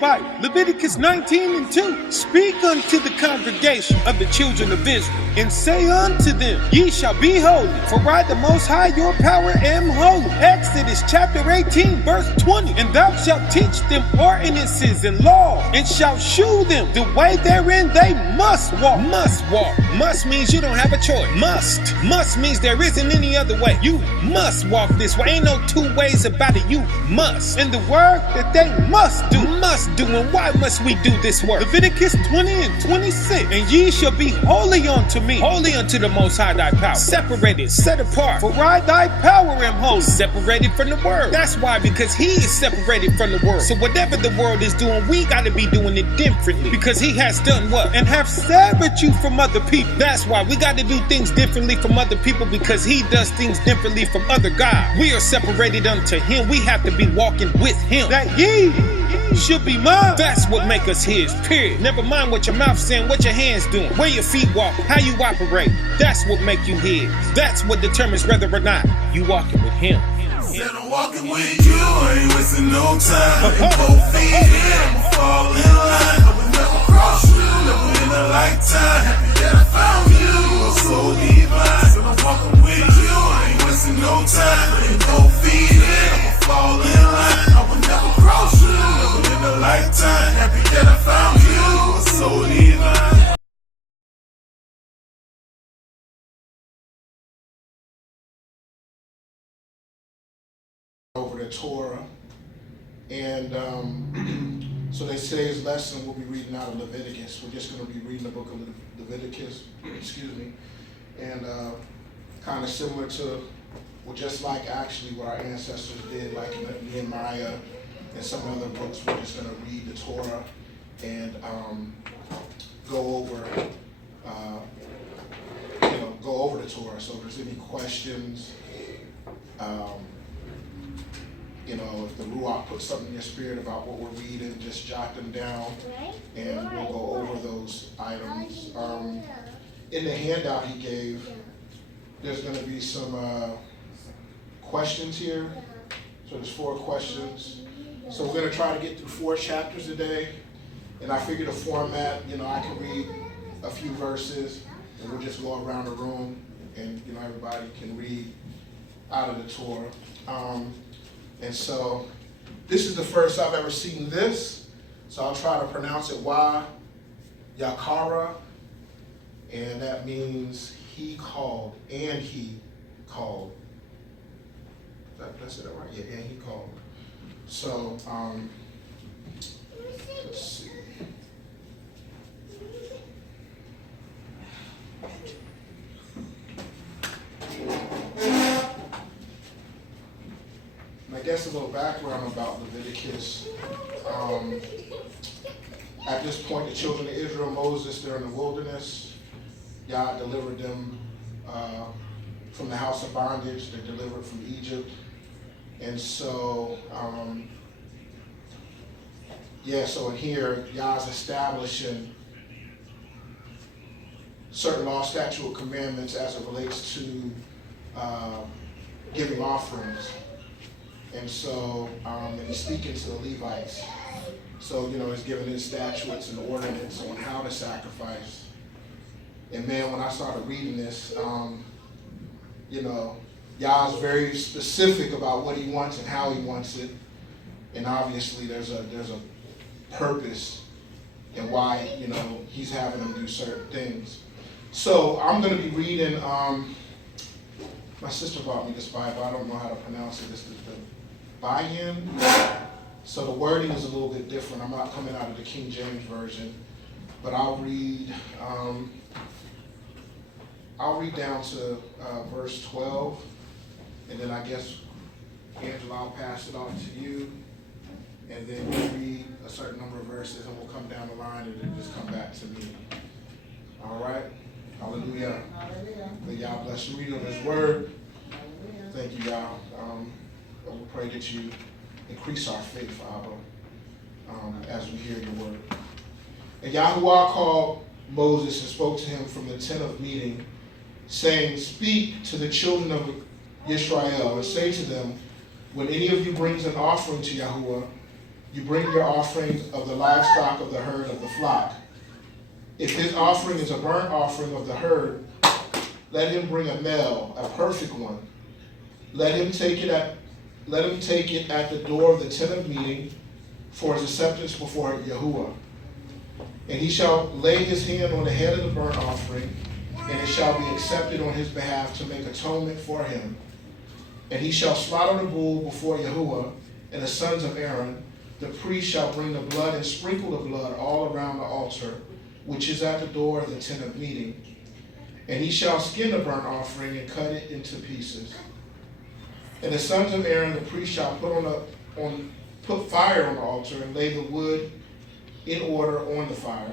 Bible. Leviticus 19:2. Speak unto the congregation of the children of Israel, and say unto them, Ye shall be holy, for I, the Most High, your power, am holy. Exodus chapter 18, verse 20. And thou shalt teach them ordinances and law, and shalt shew them the way therein they must walk. Must walk. Must means you don't have a choice. Must. Must means there isn't any other way. You must walk this way. Ain't no two ways about it. You must. And the word that they must do. And why must we do this work? Leviticus 20:26. And ye shall be holy unto me, holy unto the Most High thy power. Separated, set apart. For I thy power am holy. Separated from the world. That's why, because he is separated from the world. So whatever the world is doing, we got to be doing it differently. Because he has done what? And have severed you from other people. That's why we got to do things differently from other people, because he does things differently from other gods. We are separated unto him. We have to be walking with him. That ye should be mine. That's what make us his, period. Never mind what your mouth's saying, what your hands doing, where your feet walk, how you operate. That's what make you his. That's what determines whether or not you walking with him. Said I'm walking with you, I ain't wasting no time. Both feet in, I'ma fall in line. I would never cross you, never in a lifetime. Happy that I found you, you're so divine. Said I'm walking with you, I ain't wasting no time. Both feet in, I'ma fall in line. I would never cross you, never in a lifetime. Happy that I found you, you're so divine. Over the Torah, and so today's lesson we'll be reading out of Leviticus. We're just going to be reading the book of Leviticus, excuse me, and kind of similar to, well, just like actually what our ancestors did, like in Nehemiah and some other books. We're just going to read the Torah and go over the Torah. So if there's any questions, if the Ruach puts something in your spirit about what we're reading, just jot them down, and we'll go over those items. In the handout he gave, there's going to be some questions here. So there's 4 questions. So we're going to try to get through 4 chapters today. And I figured a format, I can read a few verses, and we'll just go around the room, and everybody can read out of the Torah. And so this is the first I've ever seen this. So I'll try to pronounce it Wayaqara. And that means he called, and he called. Did I say that right? Yeah, and he called. So, let's see. I guess a little background about Leviticus. At this point, the children of Israel, Moses, they're in the wilderness. God delivered them from the house of bondage. They're delivered from Egypt. And so, so in here, Yah's establishing certain law, statute, commandments as it relates to giving offerings. And so, he's speaking to the Levites. So, he's giving his statutes and ordinance on how to sacrifice. And man, when I started reading this, Yah's very specific about what he wants and how he wants it. And obviously there's a purpose and why, he's having them do certain things. So I'm going to be reading, my sister brought me this Bible. I don't know how to pronounce it. This is the Berean. So the wording is a little bit different. I'm not coming out of the King James Version, but I'll read down to verse 12, and then I guess, Angela, I'll pass it on to you, and then we'll read a certain number of verses, and we'll come down the line, and then just come back to me. All right? Hallelujah. May Yah bless you reading of his word. Thank you, Yah. We pray that you increase our faith, Father, as we hear your word. And Yahuwah called Moses and spoke to him from the tent of meeting, saying, Speak to the children of Israel and say to them, when any of you brings an offering to Yahuwah, you bring your offering of the livestock of the herd of the flock. If his offering is a burnt offering of the herd, let him bring a male, a perfect one. Let him take it at the door of the tent of meeting for his acceptance before Yahuwah. And he shall lay his hand on the head of the burnt offering, and it shall be accepted on his behalf to make atonement for him. And he shall slaughter the bull before Yahuwah, and the sons of Aaron. The priest shall bring the blood and sprinkle the blood all around the altar, which is at the door of the tent of meeting. And he shall skin the burnt offering and cut it into pieces. And the sons of Aaron, the priest, shall put fire on the altar and lay the wood in order on the fire.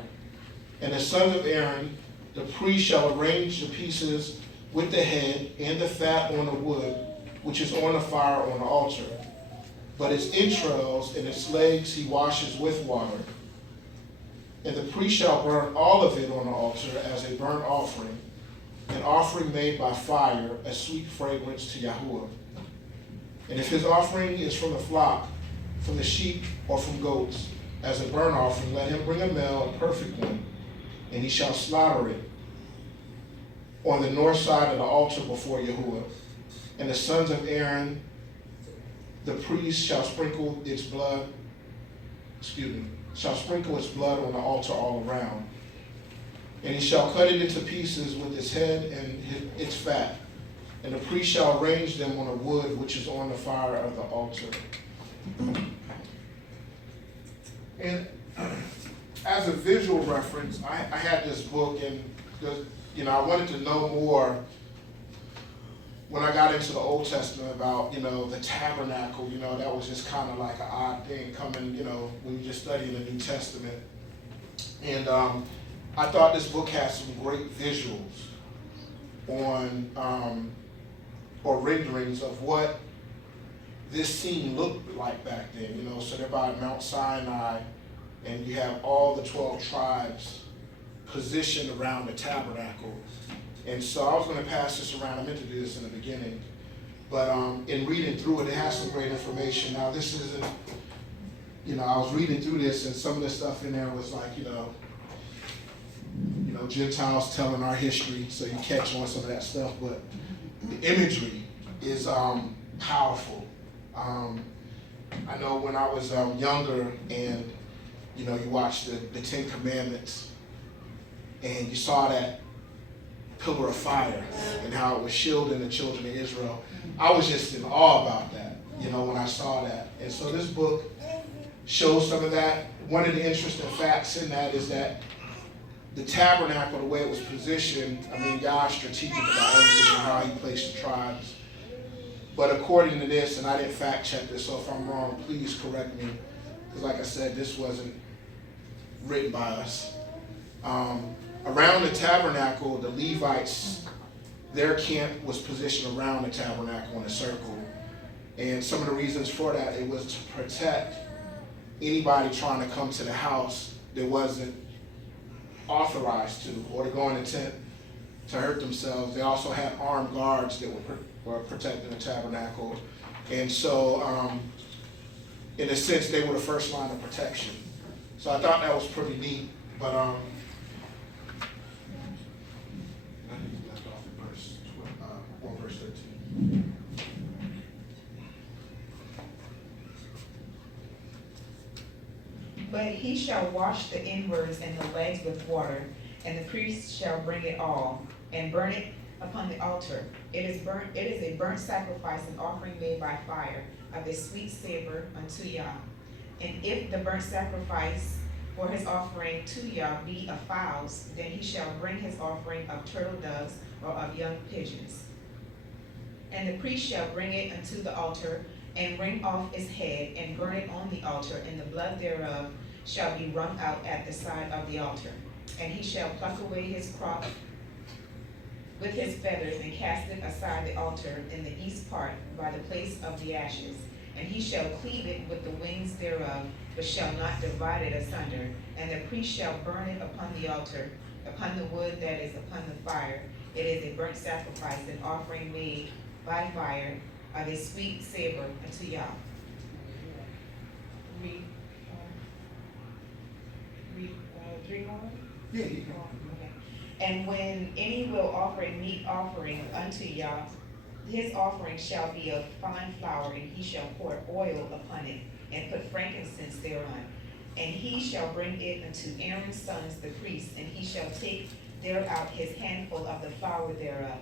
And the sons of Aaron, the priest, shall arrange the pieces with the head and the fat on the wood, which is on the fire on the altar. But its entrails and its legs he washes with water. And the priest shall burn all of it on the altar as a burnt offering, an offering made by fire, a sweet fragrance to Yahuwah. And if his offering is from the flock, from the sheep, or from goats, as a burnt offering, let him bring a male, a perfect one, and he shall slaughter it on the north side of the altar before Yahuwah. And the sons of Aaron, the priest, shall sprinkle its blood on the altar all around. And he shall cut it into pieces with its head and its fat. And the priest shall arrange them on a wood which is on the fire of the altar. And as a visual reference, I had this book, and I wanted to know more when I got into the Old Testament about, the tabernacle. That was just kind of like an odd thing coming, when you're just studying the New Testament. And I thought this book had some great visuals on, or renderings of what this scene looked like back then. So they're by Mount Sinai, and you have all the 12 tribes positioned around the tabernacle. And so I was going to pass this around. I meant to do this in the beginning, but in reading through it, it has some great information. Now, this isn't, I was reading through this, and some of the stuff in there was like, Gentiles telling our history, so you catch on some of that stuff. But the imagery is powerful. I know when I was younger, and you watched the Ten Commandments, and you saw that pillar of fire and how it was shielding the children of Israel. I was just in awe about that, when I saw that. And so this book shows some of that. One of the interesting facts in that is that the tabernacle, the way it was positioned, God is strategic about everything and how he placed the tribes. But according to this, and I didn't fact check this, so if I'm wrong, please correct me. Because like I said, this wasn't written by us. Around the tabernacle, the Levites, their camp was positioned around the tabernacle in a circle. And some of the reasons for that, it was to protect anybody trying to come to the house that wasn't authorized to, or to go in a tent to hurt themselves. They also had armed guards that were protecting the tabernacle. And so, in a sense, they were the first line of protection. So I thought that was pretty neat. But I left off at verse 13. But he shall wash the inwards and the legs with water, and the priest shall bring it all, and burn it upon the altar. It is a burnt sacrifice, an offering made by fire, of a sweet savor unto Yah. And if the burnt sacrifice for his offering to Yah be of fowls, then he shall bring his offering of turtle doves or of young pigeons. And the priest shall bring it unto the altar, and wring off its head, and burn it on the altar, and the blood thereof shall be wrung out at the side of the altar. And he shall pluck away his crop with his feathers, and cast it aside the altar in the east part by the place of the ashes. And he shall cleave it with the wings thereof, but shall not divide it asunder. And the priest shall burn it upon the altar, upon the wood that is upon the fire. It is a burnt sacrifice, an offering made by fire, of a sweet savor unto Yah. Read. 3 going? Yeah, you can. Okay. And when any will offer a meat offering unto Yah, his offering shall be of fine flour, and he shall pour oil upon it, and put frankincense thereon. And he shall bring it unto Aaron's sons the priests, and he shall take thereout his handful of the flour thereof,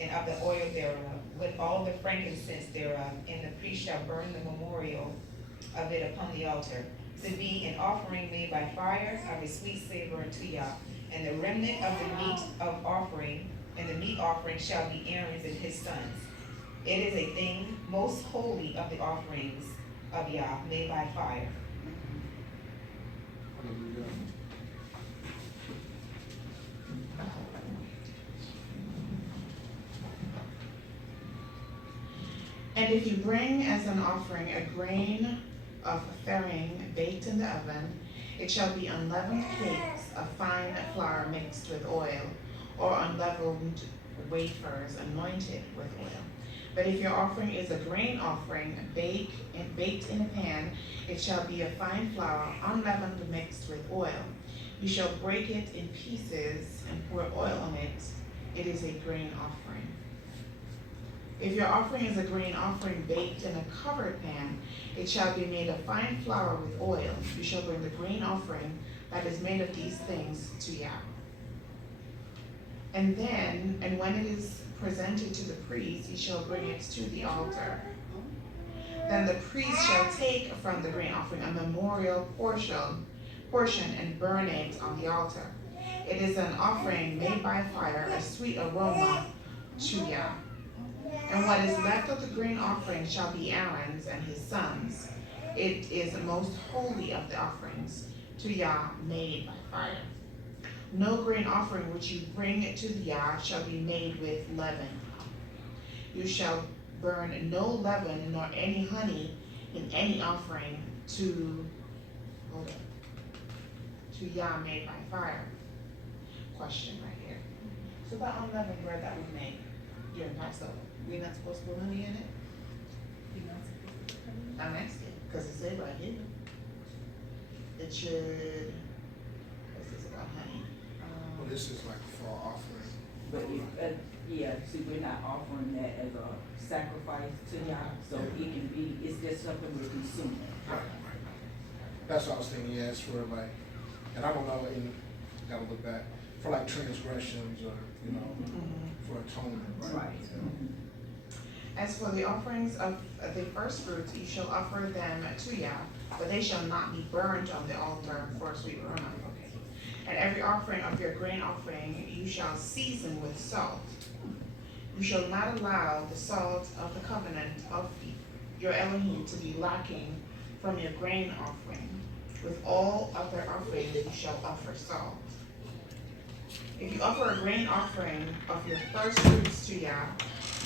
and of the oil thereof, with all the frankincense thereof, and the priest shall burn the memorial of it upon the altar, to be an offering made by fire of a sweet savor unto Yah. And the remnant of the meat of offering, and the meat offering shall be Aaron's and his sons. It is a thing most holy of the offerings of Yah, made by fire. Hallelujah. And if you bring as an offering a grain of faring baked in the oven, it shall be unleavened cakes of fine flour mixed with oil, or unleavened wafers anointed with oil. But if your offering is a grain offering baked in a pan, it shall be a fine flour, unleavened mixed with oil. You shall break it in pieces and pour oil on it. It is a grain offering. If your offering is a grain offering baked in a covered pan, it shall be made of fine flour with oil. You shall bring the grain offering that is made of these things to Yah. And when it is presented to the priest, he shall bring it to the altar. Then the priest shall take from the grain offering a memorial portion and burn it on the altar. It is an offering made by fire, a sweet aroma to Yah. And what is left of the grain offering shall be Aaron's and his sons. It is the most holy of the offerings to Yah, made by fire. No grain offering which you bring to Yah shall be made with leaven. You shall burn no leaven nor any honey in any offering to Yah, made by fire. Question right here. So the unleavened bread that we make during Passover, we're not supposed to put honey in it? I'm asking, because it says right here, it should, what's this about honey? Well, this is like a fall offering. But if, see, we're not offering that as a sacrifice to Yah, so it can be, it's just something we're consuming. Right. That's what I was thinking, yeah, it's for like, and I don't know, gotta look back, for like transgressions or, for atonement, right? Right. As for the offerings of the first fruits, you shall offer them to Yah, but they shall not be burned on the altar for a sweet aroma. And every offering of your grain offering you shall season with salt. You shall not allow the salt of the covenant of your Elohim to be lacking from your grain offering. With all other offerings you shall offer salt. If you offer a grain offering of your first fruits to Yah,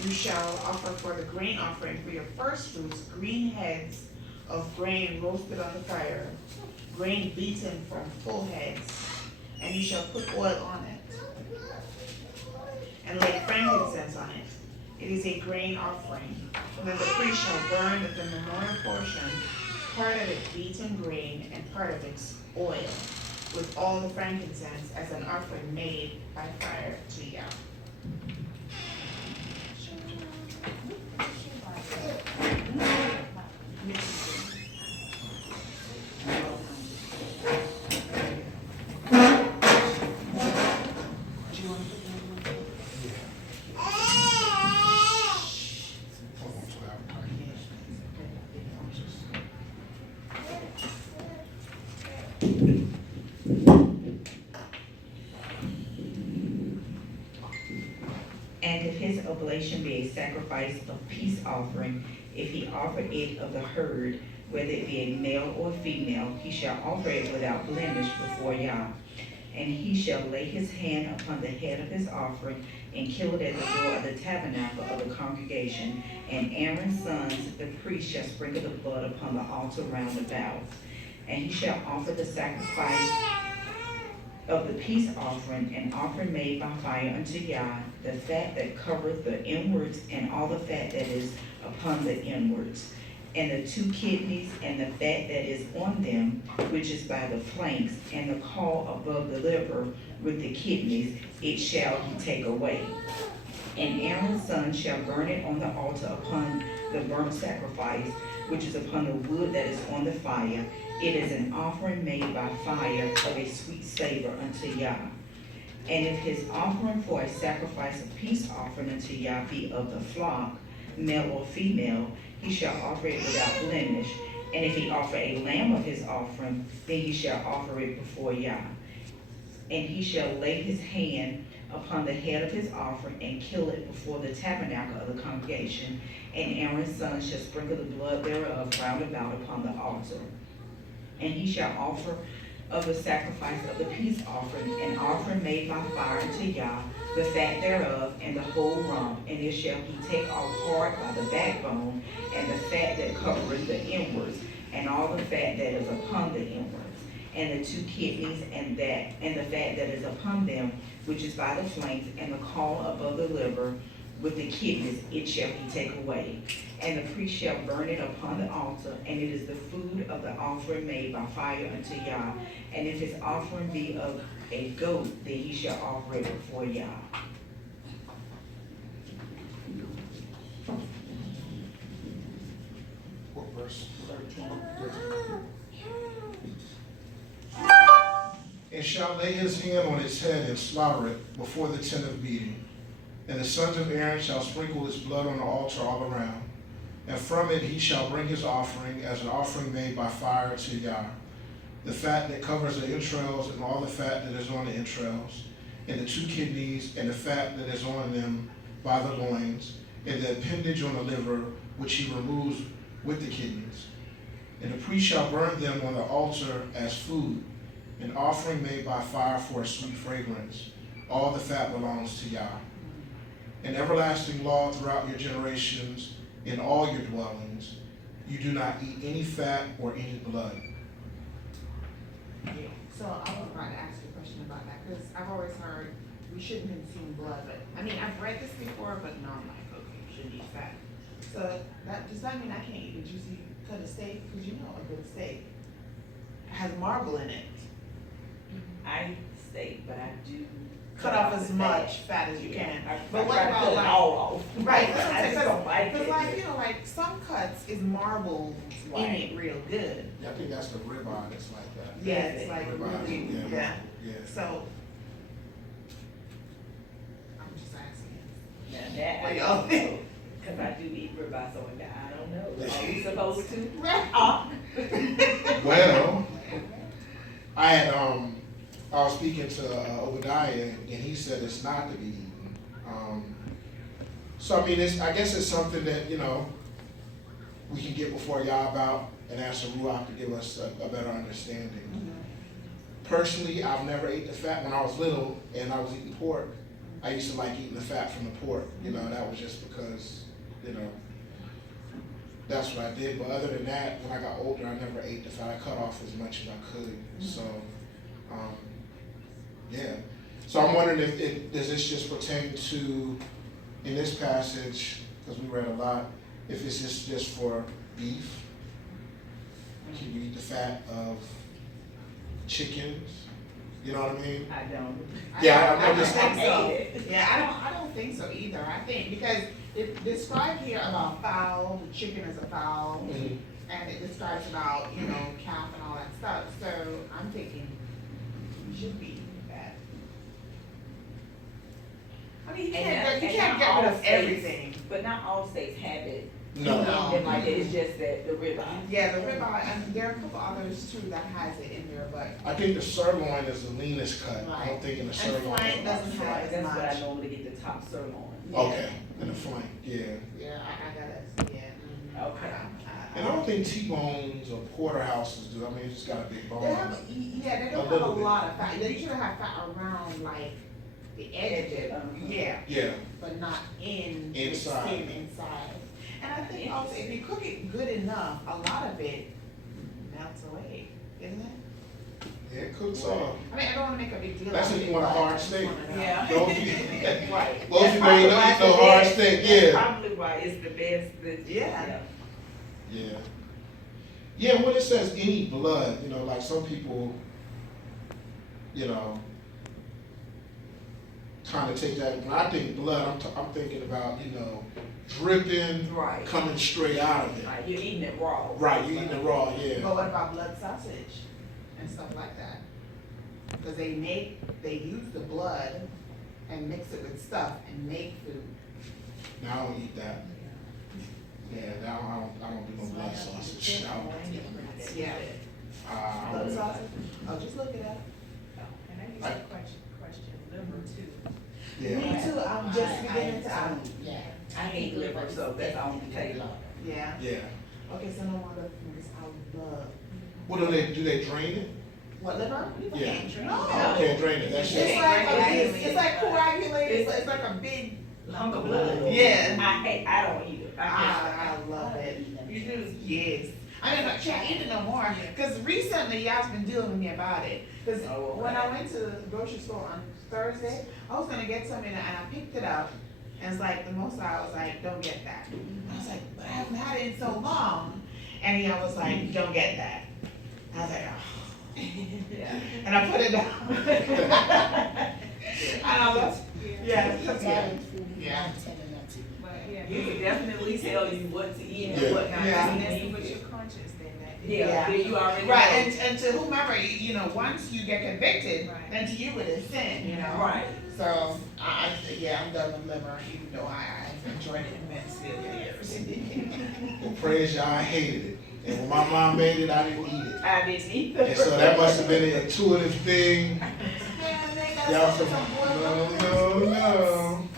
you shall offer for the grain offering for your first fruits green heads of grain roasted on the fire, grain beaten from full heads, and you shall put oil on it, and lay frankincense on it. It is a grain offering. And then the priest shall burn the memorial portion, part of it beaten grain, and part of it oil, with all the frankincense as an offering made by fire to Yah. And if his oblation be a sacrifice of peace offering, if he offer it of the herd, whether it be a male or female, he shall offer it without blemish before Yah. And he shall lay his hand upon the head of his offering, and kill it at the door of the tabernacle of the congregation. And Aaron's sons, the priest, shall sprinkle the blood upon the altar round about. And he shall offer the sacrifice of the peace offering, an offering made by fire unto Yah, the fat that covereth the inwards, and all the fat that is upon the inwards. and the 2 kidneys, and the fat that is on them, which is by the flanks, and the caul above the liver with the kidneys, it shall he take away. And Aaron's son shall burn it on the altar upon the burnt sacrifice, which is upon the wood that is on the fire. It is an offering made by fire of a sweet savor unto Yah. And if his offering for a sacrifice of peace offering unto Yah be of the flock, male or female, he shall offer it without blemish. And if he offer a lamb of his offering, then he shall offer it before Yah. And he shall lay his hand upon the head of his offering and kill it before the tabernacle of the congregation. And Aaron's son shall sprinkle the blood thereof round about upon the altar. And he shall offer of the sacrifice of the peace offering, an offering made by fire unto Yah, the fat thereof, and the whole rump, and it shall he take off hard by the backbone, and the fat that covereth the inwards, and all the fat that is upon the inwards, and the 2 kidneys, and the fat that is upon them, which is by the flanks, and the caul above the liver, with the kidneys, it shall he take away. And the priest shall burn it upon the altar, and it is the food of the offering made by fire unto Yah. And if his offering be of a goat, then he shall offer it before Yah. What verse? 13. And shall lay his hand on its head and slaughter it before the tent of meeting. And the sons of Aaron shall sprinkle its blood on the altar all around. And from it he shall bring his offering as an offering made by fire to Yah. The fat that covers the entrails, and all the fat that is on the entrails, and the 2 kidneys, and the fat that is on them by the loins, and the appendage on the liver, which he removes with the kidneys. And the priest shall burn them on the altar as food, an offering made by fire for a sweet fragrance. All the fat belongs to Yah. An everlasting law throughout your generations in all your dwellings. You do not eat any fat or any blood. So I was about to ask you a question about that, because I've always heard we shouldn't consume blood, but, I mean, I've read this before, but no, I'm like, okay, you shouldn't eat fat. So does that mean I can't eat a juicy cut of steak? Because you know a good steak has marble in it. I steak, but I do Cut off as much fat as you can. But what try to about cut it like, all off. right, I just don't like because it. like, you know, like some cuts is marble in Right. it real good. Yeah, I think that's the ribeye that's like that. Yeah, it's like Ribeye, really, yeah. yeah. So, I'm just asking. Now that What I y'all don't think? know, cause I do eat ribeye, so I don't know. Are we supposed to? Right. Well, I was speaking to Obadiah, and he said it's not to be eaten. So I mean, I guess it's something that, you know, we can get before Yah about and ask the Ruach to give us a better understanding. Personally, I've never ate the fat. When I was little and I was eating pork, I used to like eating the fat from the pork. You know, that was just because, you know, that's what I did. But other than that, when I got older, I never ate the fat. I cut off as much as I could. So, yeah. So I'm wondering if does this just pertain to, in this passage, because we read a lot, if it's just for beef? Can you eat the fat of chickens? You know what I mean? I don't. Yeah, I I'm don't just. think so. ate it. Yeah, I don't think so either. I think because it described here about fowl, the chicken is a fowl, Mhm. and it describes about, you know, calf and all that stuff. So I'm thinking you should be eating that. I mean, you can't get rid of everything. But not all states have it. No. Then like that, it's just that the ribeye. Yeah, the ribeye, and there are a couple others too that has it in there, but I think the sirloin is the leanest cut. I Right. don't think in the and sirloin. flank doesn't have as That's what I much. normally get, the top sirloin. Okay, in the flank, yeah. Yeah, I gotta, yeah. Okay. And I don't think T-bones or porterhouses do. I mean, it's just got a big bone. They have, yeah, they don't A have little a bit. lot of fat. They usually have fat around like the edge of it. Yeah, Yeah, but not in Inside. the skin inside. And I think also if you cook it good enough, a lot of it melts away, isn't it? yeah, it cooks off. I mean, I don't wanna make a big deal That's out of if it. you want a but hard I just steak. wanna know. Yeah. Those people, Right. those people ain't don't eat no hard steak, That's yeah. probably why it's the best, Yeah. Yeah. Yeah, when it says any blood, you know, like some people, you know, kind of take that. When I think blood, I'm thinking about, you know, dripping, Right. coming straight out of it. Like you're eating it raw. Right, you're eating it raw, But yeah. what about blood sausage and stuff like that? Because they use the blood and mix it with stuff and make food. Now I don't eat that. Yeah, now I don't do no blood sausage. Yeah. I Blood don't do that. sausage? Oh, just look it up. And I need to question liver too. Yeah. Me too, I'm just beginning to, Yeah. I hate liver, so that's on the table. yeah. Yeah. Okay, so no more liver fingers, I love. What do they drain it? What, liver? Yeah. No. Can't drain it, that's It's just. like coagulated, it's like a big, Hunk of blood. yeah. I don't eat it. I love it. You do? Yes. I mean, I can't eat it no more, because recently y'all's been dealing with me about it. Because Oh, okay. when I went to the grocery store on Thursday, I was gonna get something and I picked it up. And it's like, the most I was like, don't get that. I was like, but I haven't had it in so long. And he was like, don't get that. I was like, oh. Yeah. And I put it down. And I was, yeah, yeah. But yeah. You can definitely tell you what to eat and Yeah. what not Yeah. to And that's eat. what you're conscious then that. Yeah, then you already Right, know. and to whomever, you know, once you get convicted, Right. then to you it is sin, you know? Right. So, yeah, I'm done with liver, even though I've enjoyed it immensely over the years. Well, praise y'all, I hated it. And when my mom made it, I didn't eat it. I didn't eat the. And so that must have been an intuitive thing. Man, they got Y'all some some, boiled no.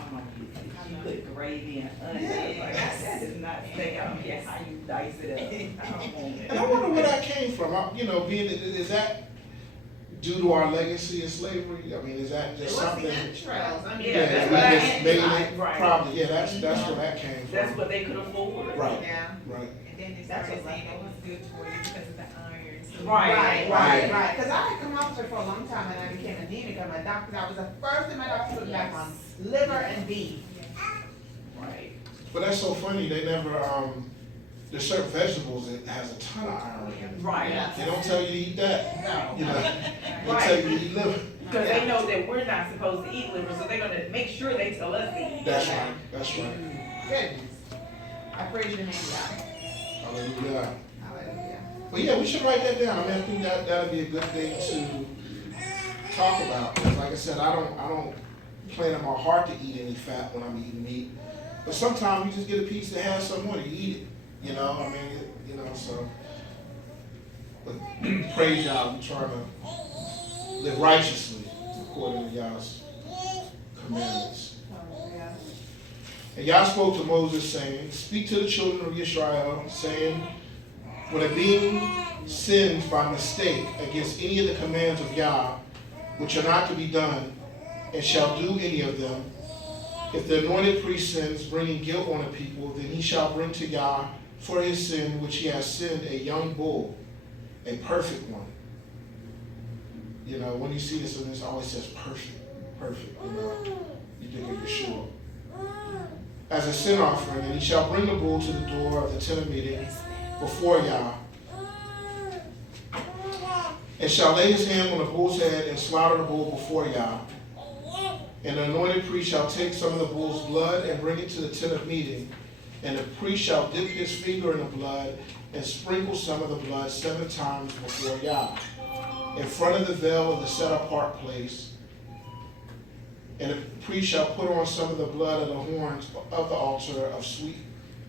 You put gravy and onions, like, that does not stay, I don't care how you dice it up, I don't want it. And I wonder where that came from. You know, is that due to our legacy of slavery? I mean, is that It just was the something? entrails, I mean. Yeah, that's we what I just had made tried, it, right. probably, yeah, that's where that came from. That's what they could afford. Right, Yeah. right. And then they That's started what saying it was good for you because of the iron. So Right. Right. Because I had come off it for a long time and I became anemic and my doctor, that was the first thing my doctor put back on, liver and beef. Right. But that's so funny, they never, there's certain vegetables that has a ton of iron in it. Right, They don't tell you to eat that, No. you know, they Right. tell you to eat liver. because they know that we're not supposed to eat liver, so they're gonna make sure they tell us to eat. That's right. Goodness. I praise your name, God. Hallelujah. Hallelujah. But yeah, we should write that down. I mean, I think that'd be a good thing to talk about. 'Cause like I said, I don't plan in my heart to eat any fat when I'm eating meat. But sometimes you just get a piece that has some on it, you eat it. You know, I mean, you know, so. But praise y'all, we're trying to live righteously according to y'all's commandments. Hallelujah. And Yah spoke to Moses, saying, speak to the children of Israel, saying, when a being sins by mistake against any of the commands of Yah, which are not to be done, and shall do any of them, if the anointed priest sins, bringing guilt on the people, then he shall bring to Yah for his sin which he has sinned a young bull, a perfect one. You know, when you see this, and it always says perfect, you know, you think of Yeshua. As a sin offering, and he shall bring the bull to the door of the tent of meeting before Yah, and shall lay his hand on the bull's head and slaughter the bull before Yah. And the anointed priest shall take some of the bull's blood and bring it to the tent of meeting, and the priest shall dip his finger in the blood and sprinkle some of the blood 7 times before Yah, in front of the veil of the set-apart place. And the priest shall put on some of the blood of the horns of the altar of sweet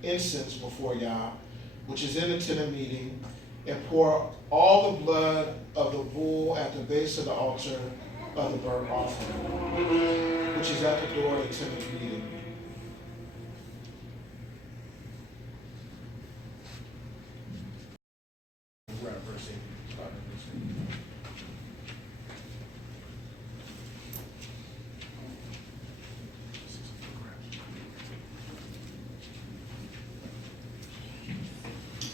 incense before Yah, which is in the tent of meeting, and pour all the blood of the bull at the base of the altar of the burnt offering, which is at the door of the tent of meeting.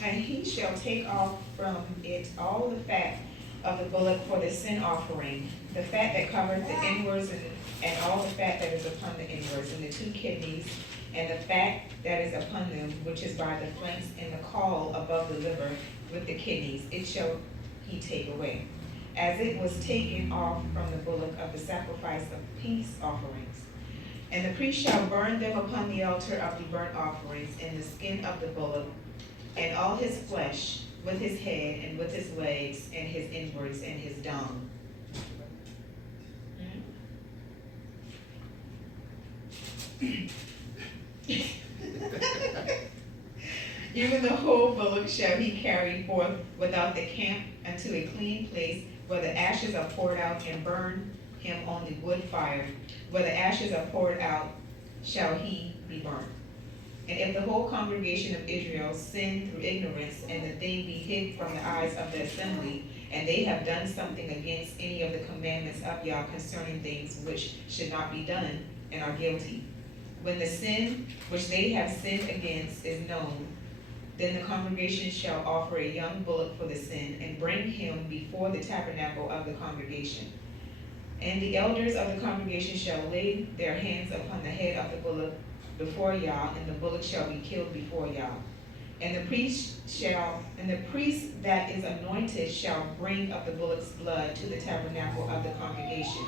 And he shall take off from it all the fat of the bullock for the sin offering, the fat that covereth the inwards and all the fat that is upon the inwards, and the 2 kidneys, and the fat that is upon them, which is by the flanks and the caul above the liver with the kidneys, it shall he take away, as it was taken off from the bullock of the sacrifice of peace offerings. And the priest shall burn them upon the altar of the burnt offerings, in the skin of the bullock, and all his flesh, with his head, and with his legs, and his inwards, and his dung. Even the whole bullock shall he carry forth without the camp unto a clean place, where the ashes are poured out, and burn him on the wood fire. Where the ashes are poured out, shall he be burned. And if the whole congregation of Israel sin through ignorance, and the thing be hid from the eyes of the assembly, and they have done something against any of the commandments of Yah concerning things which should not be done, and are guilty, when the sin which they have sinned against is known, then the congregation shall offer a young bullock for the sin, and bring him before the tabernacle of the congregation. And the elders of the congregation shall lay their hands upon the head of the bullock before Yah, and the bullock shall be killed before Yah. And the priest that is anointed shall bring of the bullock's blood to the tabernacle of the congregation.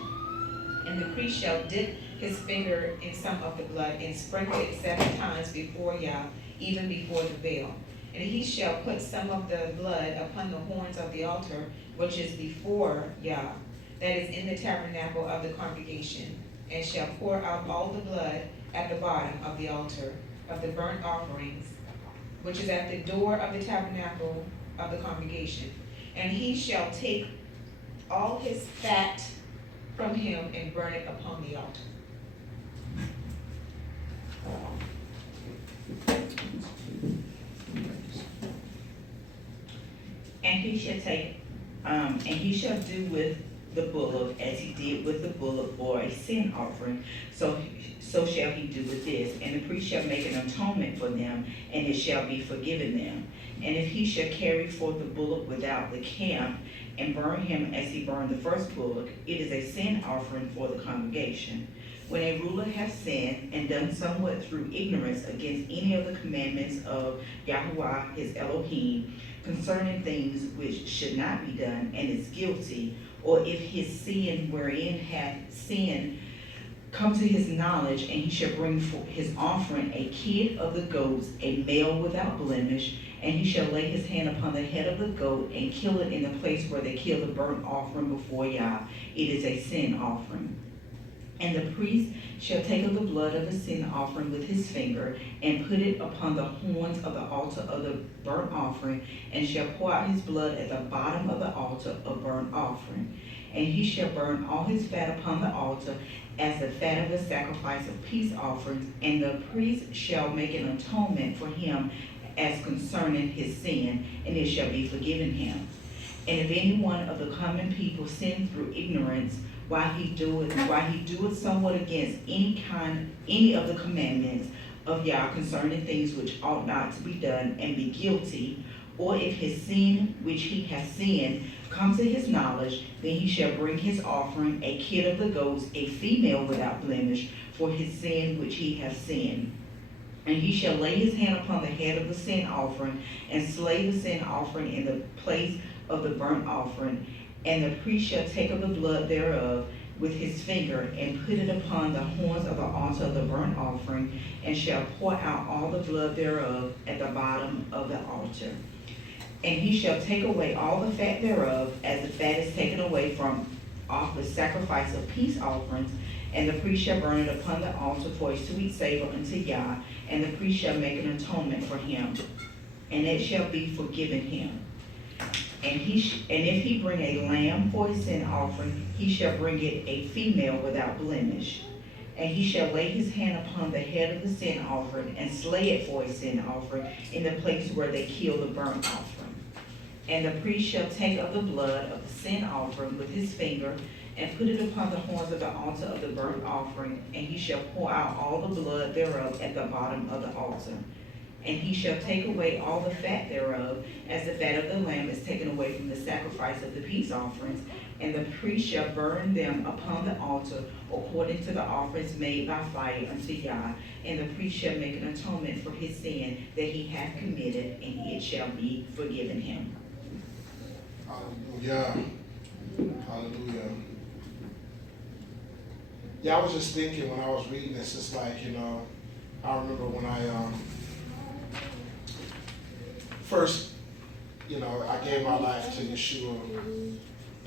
And the priest shall dip his finger in some of the blood, and sprinkle it 7 times before Yah, even before the veil. And he shall put some of the blood upon the horns of the altar, which is before Yah, that is in the tabernacle of the congregation, and shall pour out all the blood at the bottom of the altar of the burnt offerings, which is at the door of the tabernacle of the congregation. And he shall take all his fat from him, and burn it upon the altar. And he shall take, and he shall do with the bullock as he did with the bullock for a sin offering, so shall he do with this. And the priest shall make an atonement for them, and it shall be forgiven them. And if he shall carry forth the bullock without the camp, and burn him as he burned the first bullock, it is a sin offering for the congregation. When a ruler hath sinned, and done somewhat through ignorance against any of the commandments of Yahweh his Elohim, concerning things which should not be done, and is guilty, or if his sin wherein hath sinned come to his knowledge, and he shall bring for his offering a kid of the goats, a male without blemish, and he shall lay his hand upon the head of the goat, and kill it in the place where they kill the burnt offering before Yah. It is a sin offering. And the priest shall take of the blood of the sin offering with his finger, and put it upon the horns of the altar of the burnt offering, and shall pour out his blood at the bottom of the altar of burnt offering. And he shall burn all his fat upon the altar, as the fat of the sacrifice of peace offerings, and the priest shall make an atonement for him as concerning his sin, and it shall be forgiven him. And if any one of the common people sin through ignorance, while he doeth somewhat against any of the commandments of Yah concerning things which ought not to be done, and be guilty, or if his sin which he hath sinned come to his knowledge, then he shall bring his offering, a kid of the goats, a female without blemish, for his sin which he hath sinned. And he shall lay his hand upon the head of the sin offering, and slay the sin offering in the place of the burnt offering. And the priest shall take of the blood thereof with his finger, and put it upon the horns of the altar of the burnt offering, and shall pour out all the blood thereof at the bottom of the altar. And he shall take away all the fat thereof, as the fat is taken away from off the sacrifice of peace offerings, and the priest shall burn it upon the altar for a sweet savor unto Yah, and the priest shall make an atonement for him, and it shall be forgiven him. And if he bring a lamb for a sin offering, he shall bring it a female without blemish. And he shall lay his hand upon the head of the sin offering, and slay it for a sin offering in the place where they kill the burnt offering. And the priest shall take of the blood of the sin offering with his finger, and put it upon the horns of the altar of the burnt offering, and he shall pour out all the blood thereof at the bottom of the altar. And he shall take away all the fat thereof, as the fat of the lamb is taken away away from the sacrifice of the peace offerings, and the priest shall burn them upon the altar according to the offerings made by fire unto Yah. And the priest shall make an atonement for his sin that he hath committed, and it shall be forgiven him. Hallelujah. Hallelujah. Yeah, I was just thinking when I was reading this, it's like, you know, I remember when I first, you know, I gave my life to Yeshua.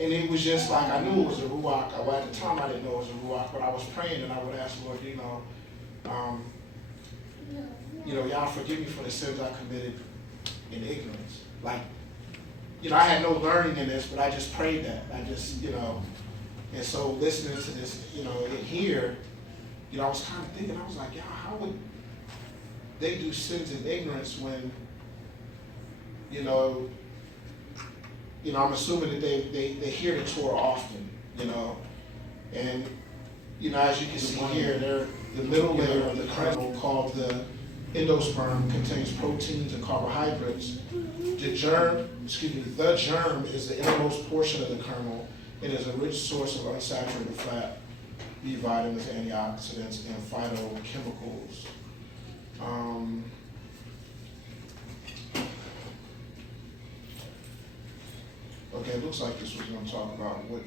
And it was just like, I knew it was a Ruach. Well, at the time I didn't know it was a Ruach, but I was praying and I would ask, Lord, you know, y'all forgive me for the sins I committed in ignorance. Like, you know, I had no learning in this, but I just prayed that. I just, you know, and so listening to this, you know, in here, you know, I was kind of thinking, I was like, yeah, how would they do sins in ignorance when, you know, I'm assuming that they hear the Torah often, you know, and, you know, as you can see here, the middle layer of the kernel called the endosperm contains proteins and carbohydrates. The germ is the innermost portion of the kernel. It is a rich source of unsaturated fat, B vitamins, antioxidants, and phytochemicals. Okay, it looks like this was going to talk about what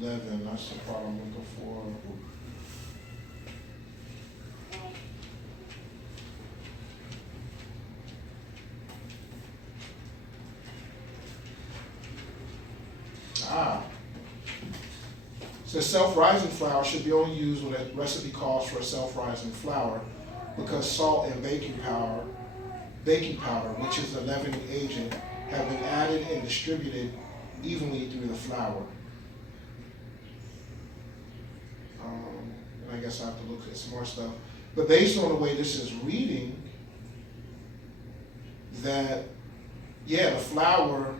leaven. That's the part I'm looking for. So self-rising flour should be only used when a recipe calls for a self-rising flour, because salt and baking powder, which is a leavening agent, have been added and distributed evenly through the flour. And I guess I have to look at some more stuff. But based on the way this is reading, that, yeah, the flour,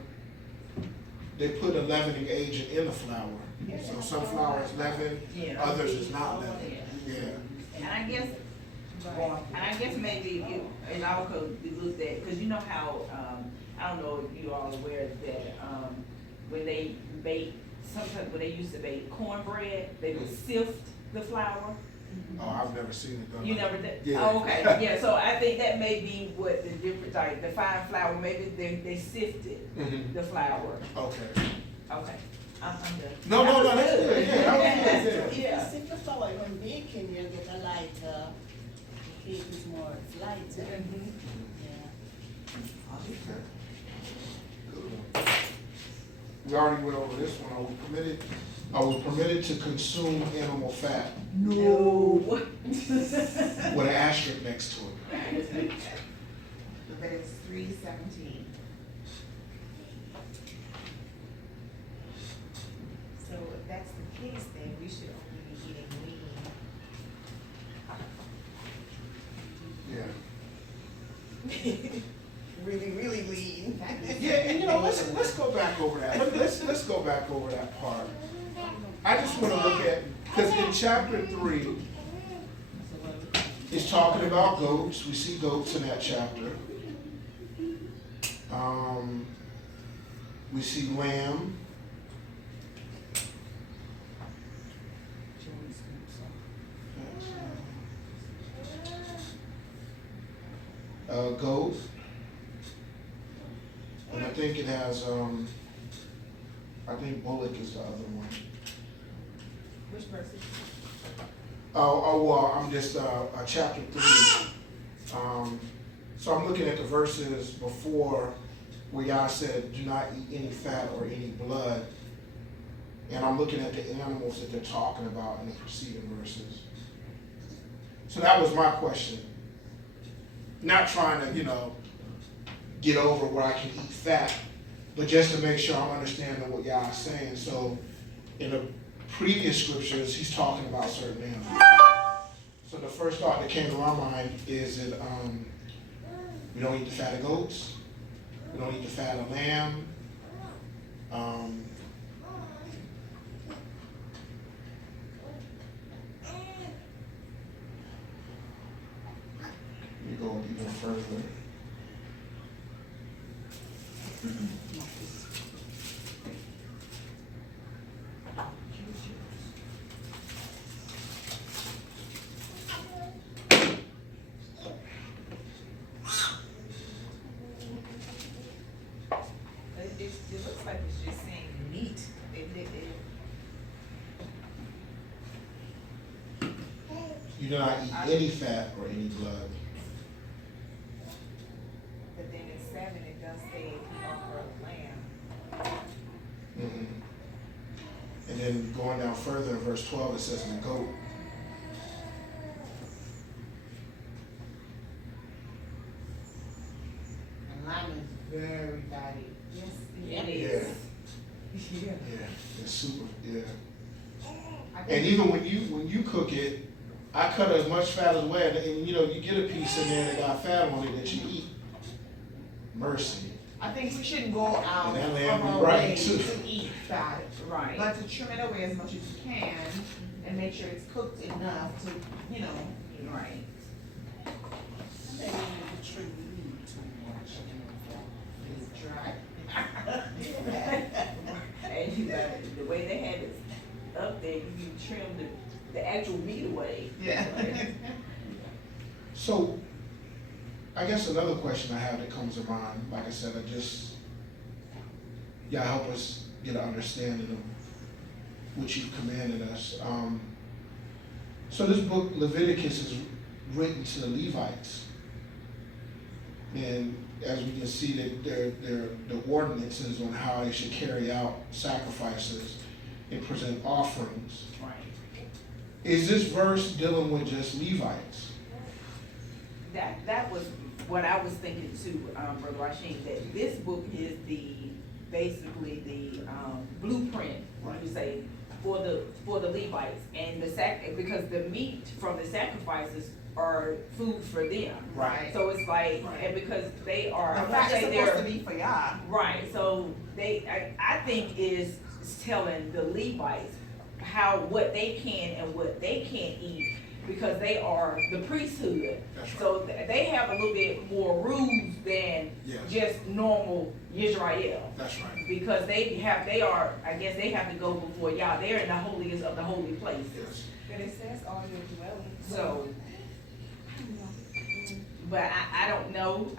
they put a leavening agent in the flour. So some flour is leavened, others is not leavened. Yeah. And I guess maybe it all could be looked at, because you know how, I don't know if you all are aware that when they bake, sometimes when they used to bake cornbread, they would sift the flour. Oh, I've never seen it done. You never did? Yeah. Oh, okay, yeah, so I think that may be what the difference, like the fine flour, maybe they sifted the flour. Okay. Okay, I'm done. No, that's good. Yeah, that was good. Yeah. If the flour when baking, you get a lighter, the cake is more lighter. Yeah. Okay. Good. We already went over this one. Are we permitted to consume animal fat? No. With an asterisk next to it. Leviticus 3:17. So if that's the case, then we should only be eating lean. Yeah. Really, really lean. Yeah, and you know, let's go back over that. Let's go back over that part. I just want to look at, because in chapter 3, it's talking about goats. We see goats in that chapter. We see lamb. Goat. And I think it has, I think bullock is the other one. Which person? Well, I'm just, chapter 3. So I'm looking at the verses before where Yah said, do not eat any fat or any blood. And I'm looking at the animals that they're talking about in the preceding verses. So that was my question. Not trying to, get over where I can eat fat, but just to make sure I'm understanding what Yah is saying. So in the previous scriptures, he's talking about certain animals. So the first thought that came to my mind is that we don't eat the fat of goats, we don't eat the fat of lamb. Let me go even further. it looks like it's just saying meat. You do not eat any fat or any blood. But then in 7, it does say if you offer a lamb. Mm-hmm. And then going down further in verse 12, it says the goat. And lamb is very fatty. Yes, It Yeah. is. Yeah. Yeah, it's super, yeah. I And think even when you cook it, I cut as much fat as well. And you know, you get a piece in there that got fat on it that you eat. Mercy. I think we shouldn't go out And that of lamb be our right, way too. to eat fat, Right. but to trim it away as much as you can and make sure it's cooked enough to, you know. Right. They need to trim meat too much, it's dry. And you got it, the way they had it up there, you trim the actual meat away. Yeah. Right. So, I guess another question I have that comes to mind, like I said, help us get an understanding of what you've commanded us. So this book, Leviticus, is written to the Levites. And as we can see, that the ordinances on how they should carry out sacrifices and present offerings. Right. Is this verse dealing with just Levites? That was what I was thinking too, Brother Rashim, that this book is basically the blueprint, when you say, for the Levites, and because the meat from the sacrifices are food for them. Right. So it's like, Right. and because they are, The I won't fat is say supposed they're, to be for y'all. right, so I think is telling the Levites what they can and what they can't eat, because they are the priesthood. That's right. So they have a little bit more rules than Yes. just normal Israel. That's right. Because they have to go before Yah. They're in the holiest of the holy places. Yes. But it says all your dwellings. So, but I don't know.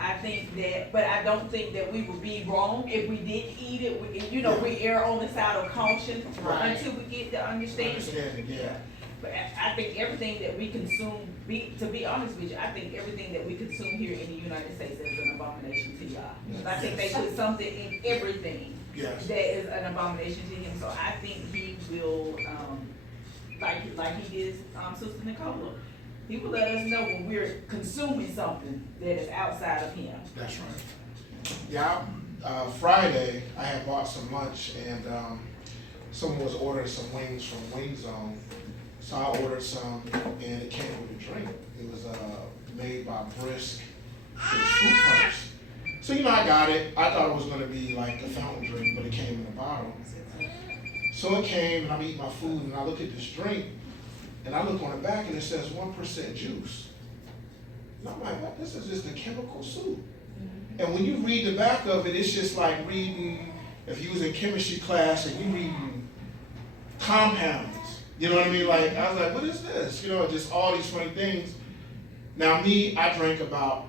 But I don't think that we would be wrong if we did eat it. We err on the side of caution Right. until we get the understanding. Understanding, yeah. But I think everything that we consume, to be honest with you, I think everything that we consume here in the United States is an abomination to Yah. I think they put something in everything Yes. that is an abomination to him. So I think he will, like he did, Sister Nicola, he will let us know when we're consuming something that is outside of him. That's right. Yeah, Friday, I had bought some lunch and someone was ordering some wings from Wing Zone. So I ordered some and it came with a drink. It was made by Brisk. It was fruit punch. So I got it. I thought it was gonna be like a fountain drink, but it came in a bottle. So it came and I'm eating my food and I look at this drink and I look on the back and it says 1% juice. And I'm like, what? This is just a chemical soup. And when you read the back of it, it's just like reading, if you was in chemistry class and you reading compounds. You know what I mean? Like, I was like, what is this? Just all these funny things. Now me, I drank about,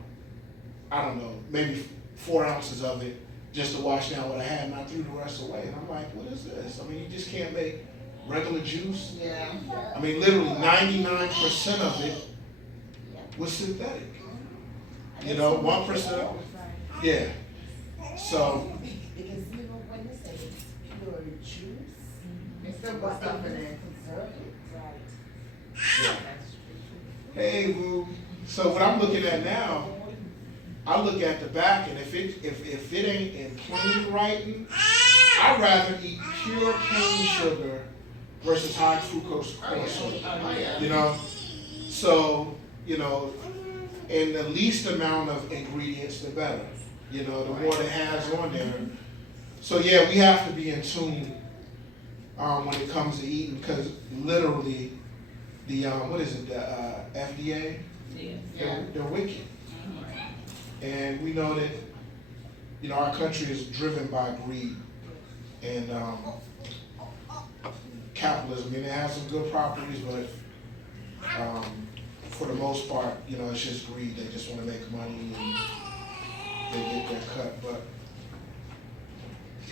I don't know, maybe 4 ounces of it just to wash down what I had, and I threw the rest away. And I'm like, what is this? I mean, you just can't make regular juice. Yeah. I mean, literally 99% of it was synthetic. 1%. Yeah. So. Because when you say it's pure juice, it's still got stuff in there. Yeah. Hey, Boo. So what I'm looking at now, I look at the back, and if it ain't in plain writing, I'd rather eat pure cane sugar versus high fructose corn syrup. So and the least amount of ingredients, the better. The more it has on there. So yeah, we have to be in tune when it comes to eating, because literally the the FDA, they're wicked, and we know that our country is driven by greed and capitalism. I mean, it has some good properties, but for the most part, it's just greed. They just want to make money and they get their cut. But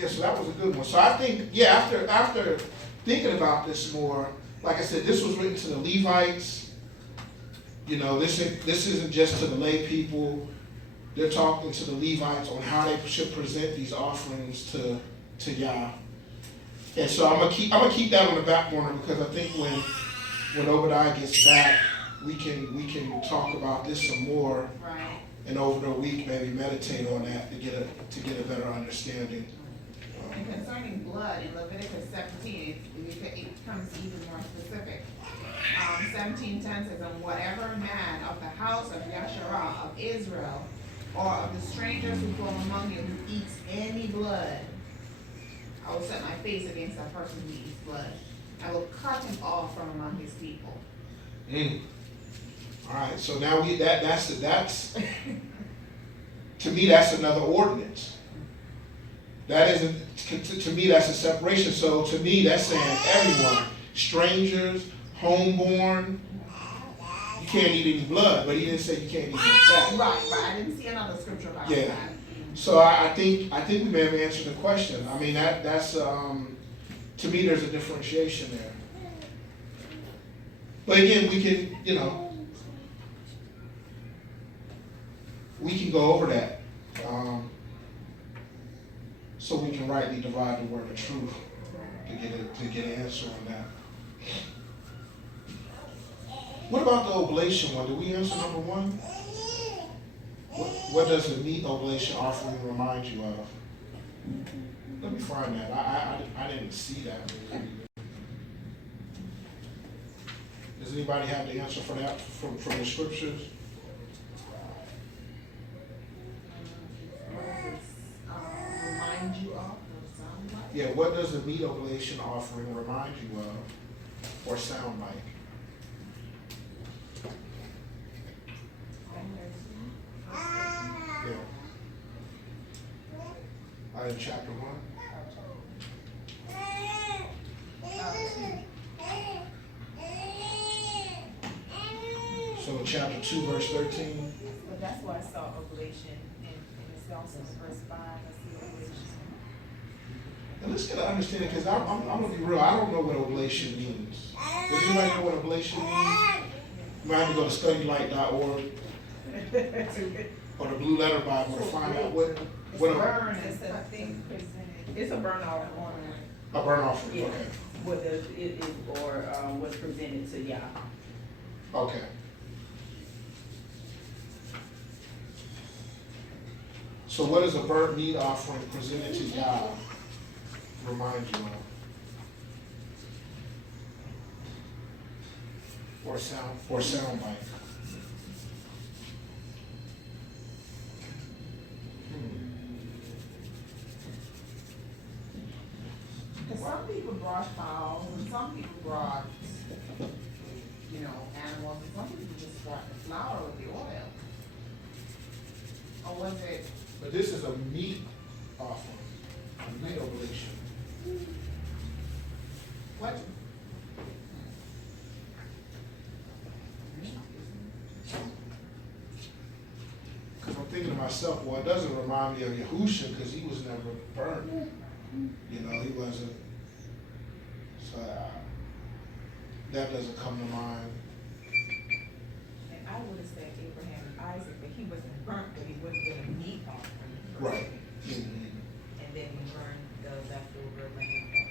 Yeah, so that was a good one. So I think, yeah, after thinking about this more, like I said, this was written to the Levites. You know, this isn't just to the lay people. They're talking to the Levites on how they should present these offerings to Yah. And so I'm gonna keep that on the back burner, because I think when Obadiah gets back, we can talk about this some more. Right. And over the week maybe meditate on that to get a better understanding. And concerning blood in Leviticus 17, it becomes even more specific. 17:10 says, "And whatever man of the house of YASHAYA of Israel, or of the strangers who go among you, who eats any blood, I will set my face against that person who eats blood. I will cut him off from among his people." All right, so now that's to me that's another ordinance. That isn't, to me that's a separation. So to me that's saying everyone, strangers, homeborn, you can't eat any blood, but he didn't say you can't eat any fat. Right, I didn't see another scripture about Yeah. that. So I think we may have answered the question. I mean that's to me there's a differentiation there. But again, we can, we can go over that, so we can rightly divide the word of truth to get an answer on that. What about the oblation one? Did we answer number one? What does the meat oblation offering remind you of? Let me find that. I didn't see that. Does anybody have the answer for that from the scriptures? Remind you of, or sound like? Yeah, what does the meat oblation offering remind you of or sound like? Yeah. In chapter 1. So in chapter 2, verse 13. But that's why I saw oblation, and it's also in verse 5, I see oblation. And let's get an understanding, because I'm going to be real, I don't know what oblation means. Does anybody know what oblation means? You might have to go to studylight.org or the Blue Letter Bible to find out what Burn is a thing presented. It's a burn offering. a burnt offering. Yeah. Okay. Whether it is, or, what's presented to Yah. Okay. So what does a burnt meat offering presented to Yah remind you of? Or sound like? Because some people brought fowls, and some people brought, animals, and some people just brought the flour with the oil. Or was it? But this is a meat offering, a meat oblation. What? Because I'm thinking to myself, well, it doesn't remind me of Yahusha because he was never burnt. He wasn't. So that doesn't come to mind. And I would have said Abraham and Isaac, but he wasn't burnt, but he would have been a meat offering. Right. Mm-hmm. And then we burned the leftover lamb at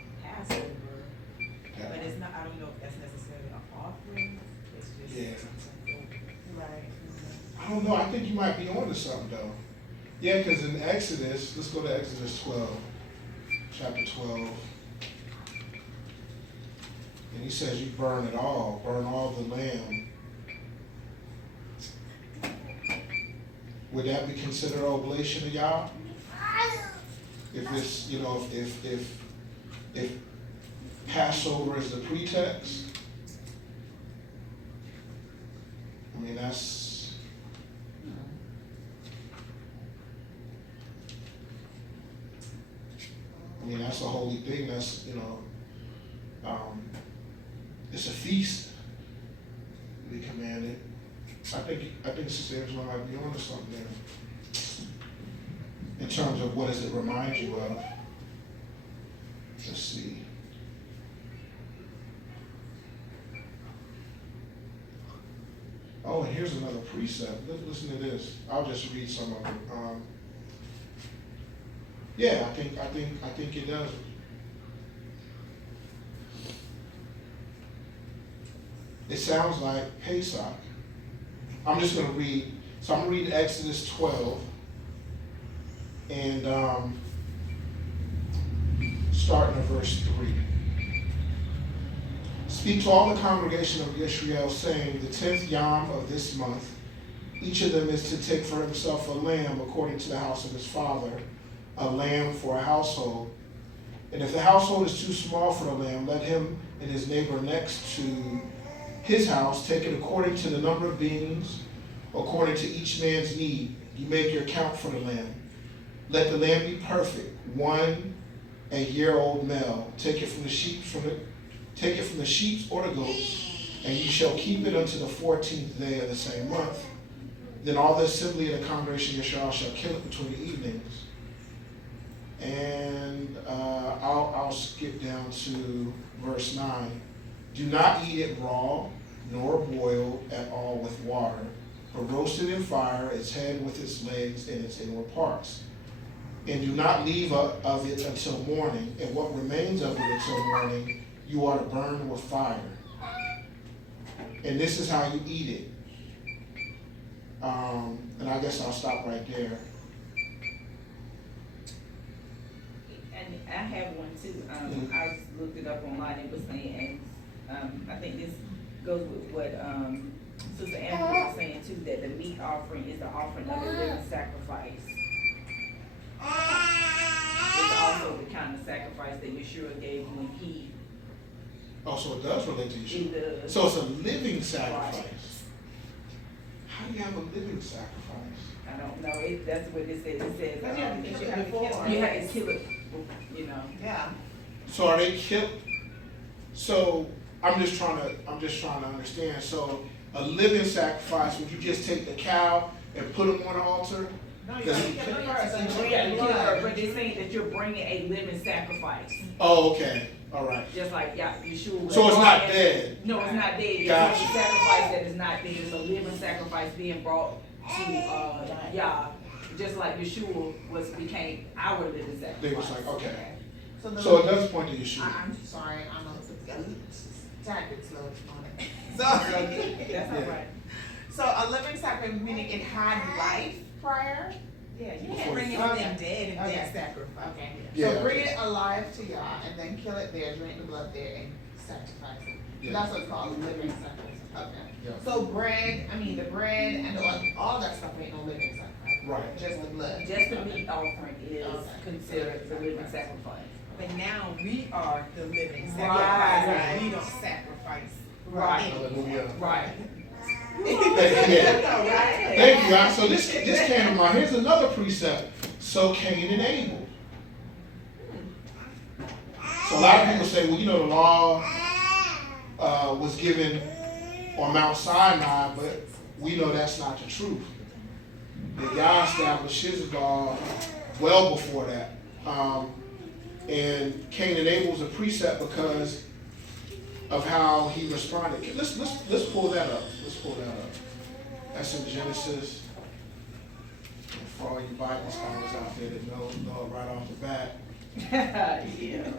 Passover. Yeah. But it's not, I don't know if that's necessarily an offering, it's just. Yeah. Right. I don't know. I think you might be onto something though. Yeah, because in Exodus, let's go to Exodus 12, chapter 12. And he says you burn it all, burn all the lamb. Would that be considered oblation to Yah? If it's, if Passover is the pretext? I mean, that's a holy thing. That's, it's a feast we commanded. I think Sister Angela might be onto something there. In terms of what does it remind you of? here's another precept. Listen to this. I'll just read some of it. Yeah, I think it does. It sounds like Pesach. I'm just going to read. So I'm going to read Exodus 12 and starting at verse 3. Speak to all the congregation of Israel, saying, the 10th yom of this month, each of them is to take for himself a lamb according to the house of his father, a lamb for a household. And if the household is too small for the lamb, let him and his neighbor next to his house take it according to the number of beings, according to each man's need. You make your count for the lamb. Let the lamb be perfect, 1 year-old male. Take it from the sheep or the goats, and you shall keep it unto the 14th day of the same month. Then all the assembly of the congregation of Israel shall kill it between the evenings. And I'll skip down to verse 9. Do not eat it raw, nor boiled at all with water, but roast it in fire, its head with its legs and its inward parts. And do not leave of it until morning, and what remains of it until morning you are to burn with fire. And this is how you eat it. And I guess I'll stop right there. And I have one too. I just looked it up online. It was saying, and I think this goes with what Sister Andrew was saying too, that the meat offering is the offering of a living sacrifice. It's also the kind of sacrifice that Yeshua gave when he. Oh, so it does relate to Yeshua. It does. So it's a living sacrifice. Right. How do you have a living sacrifice? I don't know. That's what it says. It says You have to kill it before. you have to kill it. You know. Yeah. So are they killed? So I'm just trying to understand. So a living sacrifice, would you just take the cow and put them on the altar? No, you have to kill it first and bring Yeah, the you kill her, blood. but they're saying that you're bringing a living sacrifice. Oh, okay. All right. Just like Yeshua. So it's not dead? No, it's not dead. It's Gotcha. a sacrifice that is not dead. It's a living sacrifice being brought to Yah. Just like Yeshua became our living sacrifice. They was like, okay. So it does point to Yeshua. I'm sorry, I'm a tad bit slow on it. That's all right. So a living sacrifice, meaning it had life prior? Yeah, you can't can't bring bring anything anything dead and Okay. then sacrifice. Okay. Yeah. So bring it alive to Yah and then kill it there, drink the blood there and sacrifice it. Yeah. That's what's called a living sacrifice. Okay. Yeah. So the bread and all that stuff ain't no living sacrifice. Right. Just the blood. Just the meat offering is Okay. considered the living sacrifice. But now we are the living Right. sacrifice. We don't sacrifice. Right. Hallelujah. Right. Thank you, guys. So this came to mind. Here's another precept. So Cain and Abel. So a lot of people say, well, you know, the law was given on Mount Sinai, but we know that's not the truth. That Yah established his law well before that. And Cain and Abel was a precept because of how he responded. Let's pull that up. Let's pull that up. That's in Genesis. And for all you Bible scholars out there that know it right off the bat. Yeah.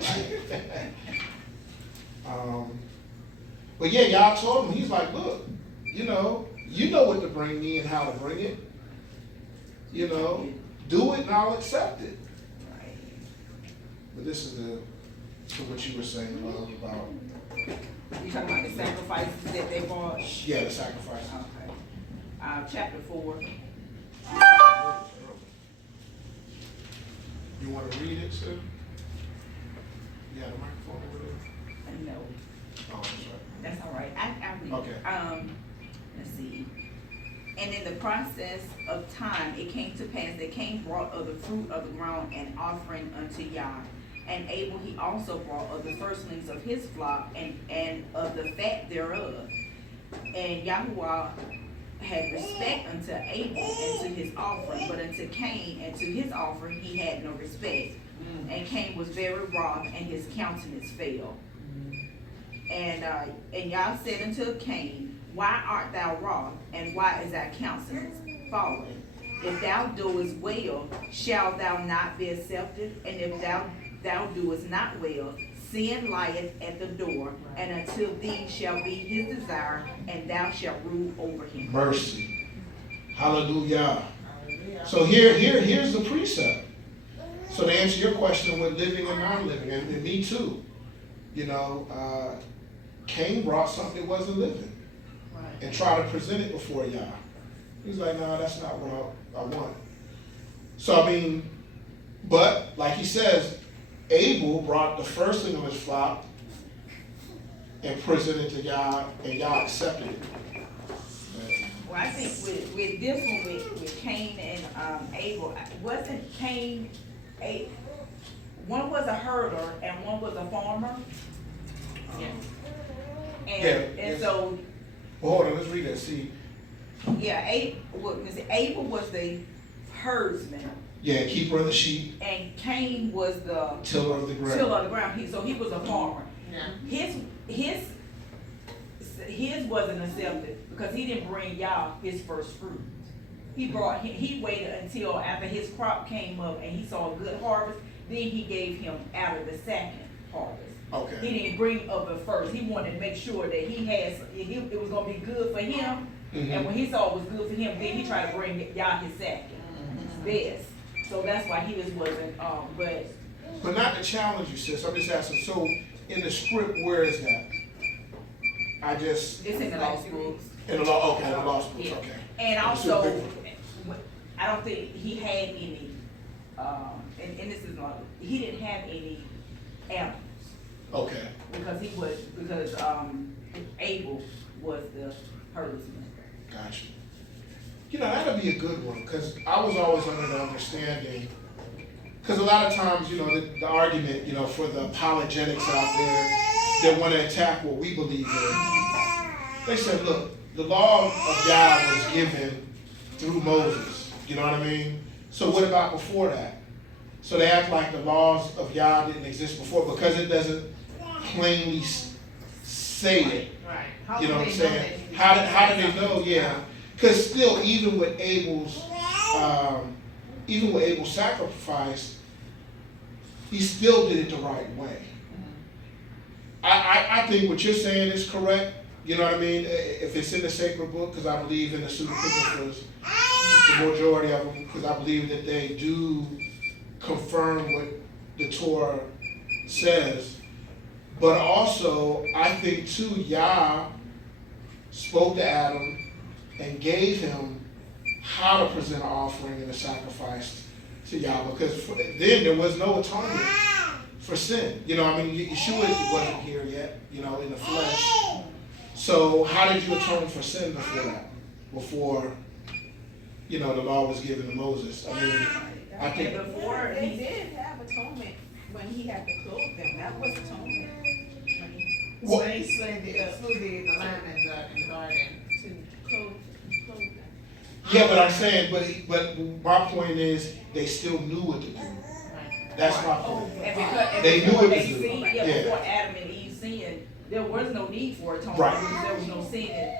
But yeah, y'all told him, he's like, look, you know what to bring me and how to bring it. You know, do it and I'll accept it. But this is to what you were saying, love, about. You talking about the sacrifices that they brought? Yeah, the sacrifice. Okay. Chapter 4. You want to read it, sir? You got a microphone over there? No, Oh, that's right. that's all right. I read. Okay. Let's see. And in the process of time, it came to pass that Cain brought of the fruit of the ground an offering unto Yah. And Abel he also brought of the firstlings of his flock and of the fat thereof. And Yahuwah had respect unto Abel and to his offering, but unto Cain and to his offering he had no respect. And Cain was very wroth, and his countenance fell. And Yah said unto Cain, Why art thou wroth, and why is thy countenance fallen? If thou doest well, shalt thou not be accepted? And if thou doest not well, sin lieth at the door, and until thee shall be his desire, and thou shalt rule over him. Mercy. Hallelujah. So here's the precept. So to answer your question with living and non-living, and me too, you know, Cain brought something that wasn't living and tried to present it before Yah. He's like, no, that's not what I want. So I mean, but like he says, Abel brought the firstling of his flock and presented to Yah, and Yah accepted it. Well, I think with this one, with Cain and Abel, wasn't Cain one was a herder and one was a farmer? Yeah. And so. Well, hold on, let's read that. See. Yeah, Abel was the herdsman. Yeah, keeper of the sheep. And Cain was the tiller of the ground. So he was a farmer. Yeah. His wasn't accepted because he didn't bring Yah his first fruit. He waited until after his crop came up and he saw a good harvest. Then he gave him out of the second harvest. Okay. He didn't bring up the first. He wanted to make sure that it was going to be good for him. Mm-hmm. And when he saw it was good for him, then he tried to bring Yah his second best. So that's why he wasn't. But not to challenge you, sis. I'm just asking. So in the script, where is that? It's in the law books. In the law. Okay, in the law books. Yeah. Okay. And also, I don't think he had any. And this is not. He didn't have any animals. Okay. Because Abel was the herdsman. Gotcha. You know, that'll be a good one, because I was always under the understanding, because a lot of times, you know, the argument, you know, for the apologetics out there that want to attack what we believe in, they said, look, the law of Yah was given through Moses, you know what I mean? So what about before that? So they act like the laws of Yah didn't exist before because it doesn't plainly say it. Right. You know what I'm saying? How did they know? Yeah. Because still, even with Abel's sacrifice, he still did it the right way. I think what you're saying is correct. You know what I mean? If it's in the sacred book, because I believe in the pseudepigraphers, the majority of them, because I believe that they do confirm what the Torah says. But also, I think too, Yah spoke to Adam and gave him how to present an offering and a sacrifice to Yah, because then there was no atonement for sin. You know, I mean, Yeshua wasn't here yet, you know, in the flesh. So how did you atone for sin before that? Before, you know, the law was given to Moses. I mean, I think before They did have atonement when he had to clothe them. That was atonement. When he slayed the lamb in the garden. To clothe them. yeah, but I'm saying, but my point is, they still knew what to do. That's my point. And They knew before it they was good. sinned, Yeah. before Adam and Eve sinned, there was no need for atonement. Right. Because there was no sin.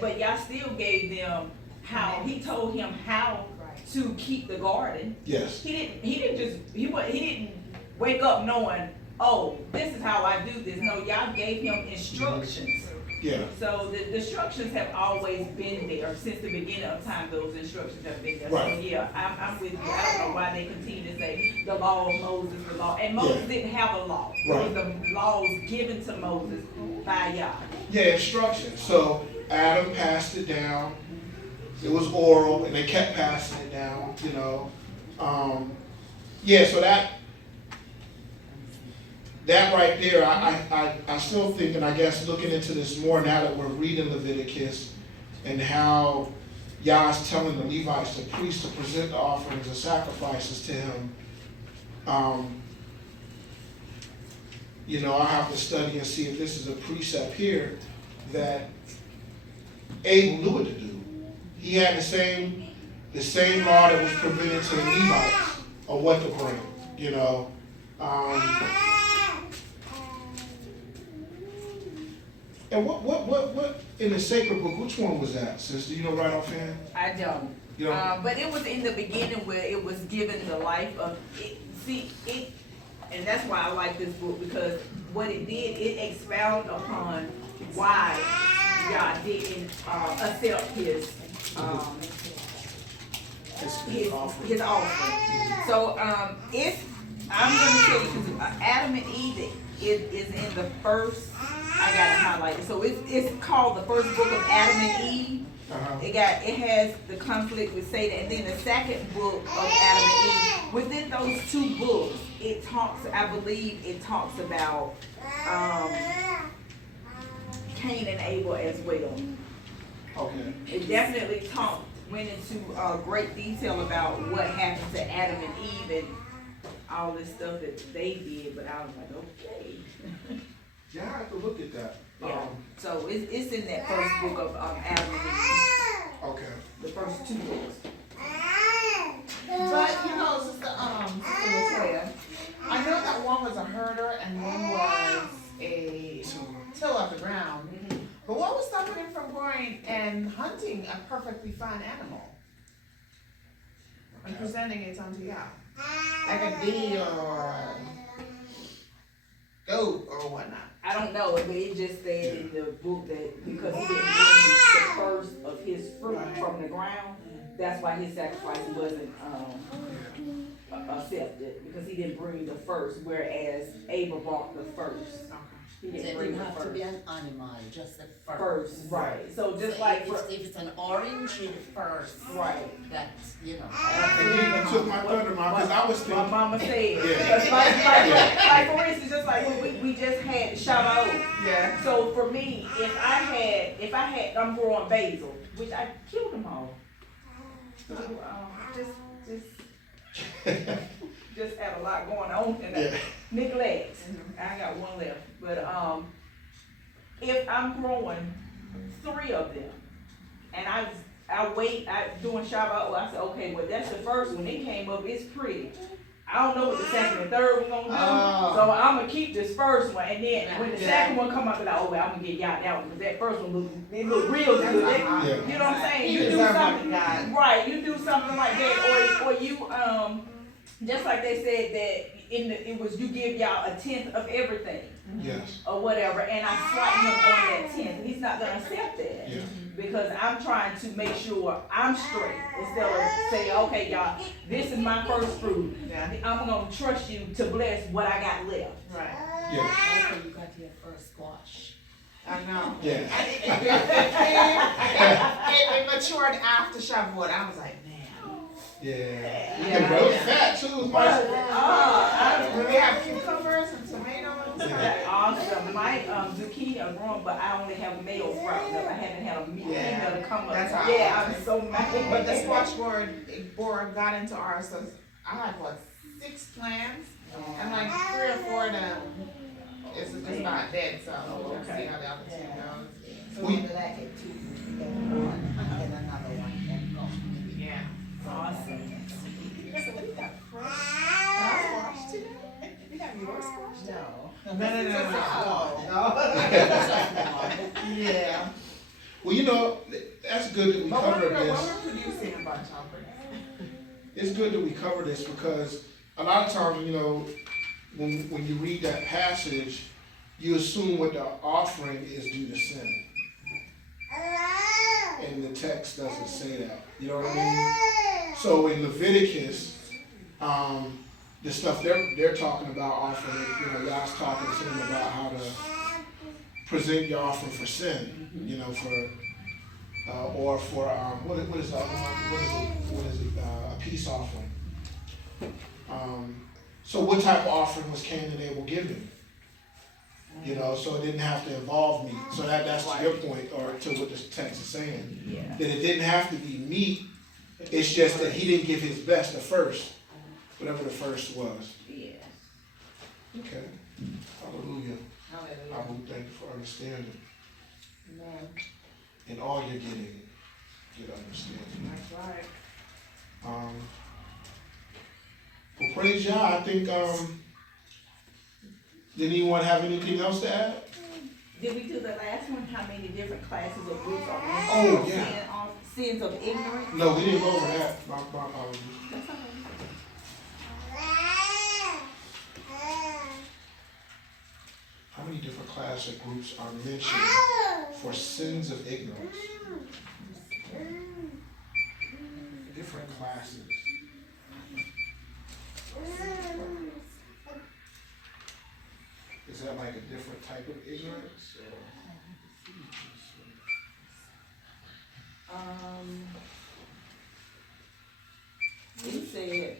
But Yah still gave them how. He told him how to keep the garden. Yes. He didn't wake up knowing, oh, this is how I do this. No, Yah gave him instructions. Yeah. So the instructions have always been there since the beginning of time. Those instructions have been there. Right. So yeah, I'm with you. I don't know why they continue to say the law of Moses, the law, and Moses didn't have a law. Right. It was the laws given to Moses by Yah. Yeah, instructions. So Adam passed it down. It was oral, and they kept passing it down. You know. Yeah. So that right there, I still think, and I guess looking into this more now that we're reading Leviticus and how Yah is telling the Levites, the priests, to present the offerings and sacrifices to him, you know, I have to study and see if this is a precept here that Abel knew what to do. He had the same law that was presented to the Levites of what to bring, you know. And what in the sacred book, which one was that, sis? Do you know right offhand? I don't. You don't? But it was in the beginning where it was given the life of it. See it, and that's why I like this book, because what it did, it expounded upon why God didn't accept his offering. So it's, I'm going to tell you, because Adam and Eve is in the first. I got it highlighted. So it's called the first book of Adam and Eve. It has the conflict with Satan, and then the second book of Adam and Eve. Within those two books, it talks, I believe it talks about Cain and Abel as well. Okay. It definitely went into great detail about what happened to Adam and Eve and all this stuff that they did, but I was like, okay. Yeah, I have to look at that. Yeah. So it's in that first book of Adam and Eve. Okay. The first two books. But you know, Sister Latoya, I know that one was a herder and one was a tiller of the ground. But what was stopping him from going and hunting a perfectly fine animal and presenting it unto Yah? Like a deer or a goat or whatnot. I don't know, but it just said in the book that because he didn't bring the first of his fruit from the ground, that's why his sacrifice wasn't accepted, because he didn't bring the first, whereas Abel brought the first. He It didn't bring didn't the have to first. be an animal, just the first. First, right. So just So like if it's an orange, the first. right. That's, you know. And you took my thunder, Mom, because I was My thinking. mama said, Yeah. just like for instance, just like when we just had Shabbat. Yeah. So for me, if I'm growing basil, which I killed them all. So just had a lot going on and neglect. I got one left, but if I'm growing 3 of them, and I doing Shabbat, I said, okay, well that's the first one. It came up, it's pretty. I don't know what the second and third one gonna do, so I'm gonna keep this first one, and then when the second one come up, I'm like, oh well, I'm gonna get y'all that one, because that first one look real good. You know what I'm saying? You do something, right? You do something like that, or you just like they said that it was you give y'all 1/10 of everything. Yes. Or whatever, and I slap him on that 10th. He's not gonna accept that. Yeah. Because I'm trying to make sure I'm straight instead of saying, okay, y'all, this is my first fruit. Yeah. I'm gonna trust you to bless what I got left. Right. Yeah. That's when you got your first squash. I know. Yeah. It matured after Shavuot. I was like, man. Yeah. You can grow fat too. We have cucumbers and tomatoes. Awesome. My zucchini are growing, but I only have male sprouts up. I haven't had a female to come up. That's how I'm so mad. But the squash board got into ours, so I had 6 plants, and like 3 or 4 of them is just not dead, so we'll see how the other 2 goes. So we like it too. Then one, and another one, then go. Yeah. Awesome. So we got squash today? We have your squash? No. No. Yeah. Well, you know, that's good that we But covered when this. we're producing a bunch of It's good that we cover this because a lot of times, you know, when you read that passage, you assume what the offering is due to sin. And the text doesn't say that. You know what I mean? So in Leviticus, the stuff they're talking about offering, you know, God's talking to them about how to present your offering for sin, you know, for or for what is the other one? What is it? A peace offering. So what type of offering was Cain and Abel giving? You know, so it didn't have to involve meat. So that's to your point, or to what the text is saying. Yeah. That it didn't have to be meat. It's just that he didn't give his best at first, whatever the first was. Yeah. Okay. Hallelujah. Hallelujah. I will thank you for understanding. Amen. In all you're getting, get understanding. That's right. Well, praise Yah. I think, did anyone have anything else to add? Did we do the last one? How many different classes of groups are mentioned? Oh, yeah. Sins of ignorance? No, we didn't go over that. My apologies. That's okay. How many different classes or groups are mentioned for sins of ignorance? Different classes. Is that like a different type of ignorance? Or? It said,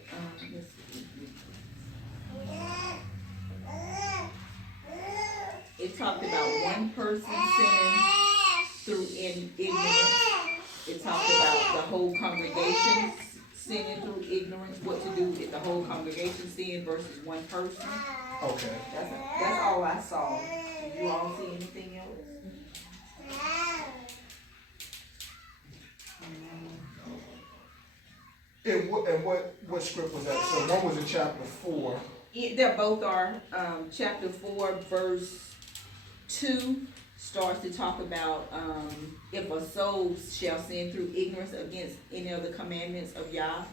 let's see. It talked about one person sinning through ignorance. It talked about the whole congregation sinning through ignorance, what to do if the whole congregation sin versus one person. Okay. That's all I saw. Did you all see anything else? And what script was that? So one was in chapter 4. They both are. Chapter 4, verse 2 starts to talk about if a soul shall sin through ignorance against any of the commandments of Yah,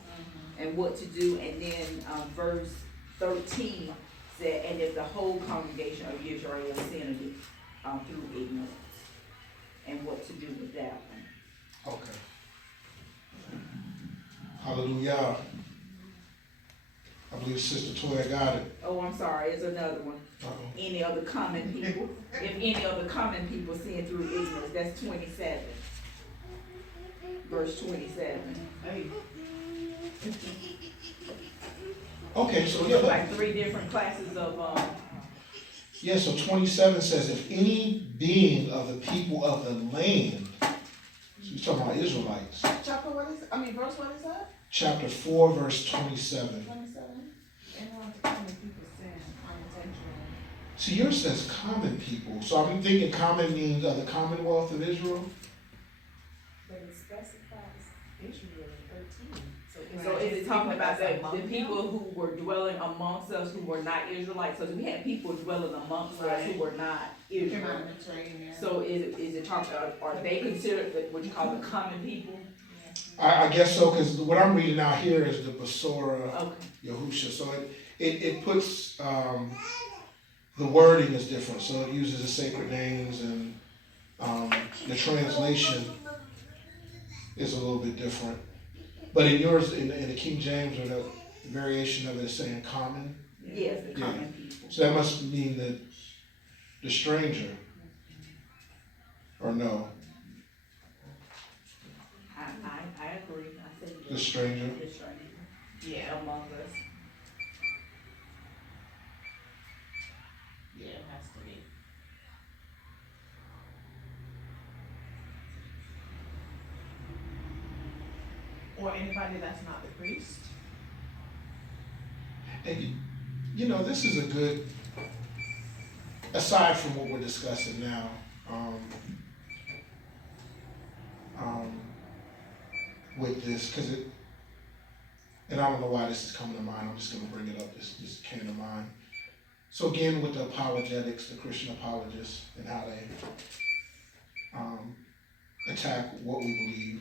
and what to do. And then verse 13 said, and if the whole congregation of Israel sinned through ignorance, and what to do with that one. Okay. Hallelujah. I believe Sister Toya got it. Oh, I'm sorry, it's another one. Any other common people, if any other common people sin through ignorance, that's 27. Verse 27. Okay, so yeah. Like 3 different classes of, Yeah, so 27 says, if any being of the people of the land, so he's talking about Israelites. Chapter what is, verse what is that? Chapter 4, verse 27. 27? Anyone to common people sin unintentionally. See, yours says common people, so I'm thinking common means of the Commonwealth of Israel. But it specifies Israel in 13. so is it talking about the people who were dwelling amongst us who were not Israelites? So we had people dwelling amongst us who were not Israelites. So is it talking about, are they considered what you call the common people? I guess so, because what I'm reading out here is the Basora Okay. Yahusha. So it puts, the wording is different. So it uses the sacred names, and the translation is a little bit different. But in yours, in the King James, or the variation of it is saying common. Yes, the common people. So that must mean the stranger, or no? I agree. I said The stranger. The stranger. Yeah, among us. Yeah, it has to be. Or anybody that's not the priest. And you know, this is a good, aside from what we're discussing now, with this, because and I don't know why this is coming to mind, I'm just going to bring it up, this came to mind. So again, with the apologetics, the Christian apologists, and how they attack what we believe,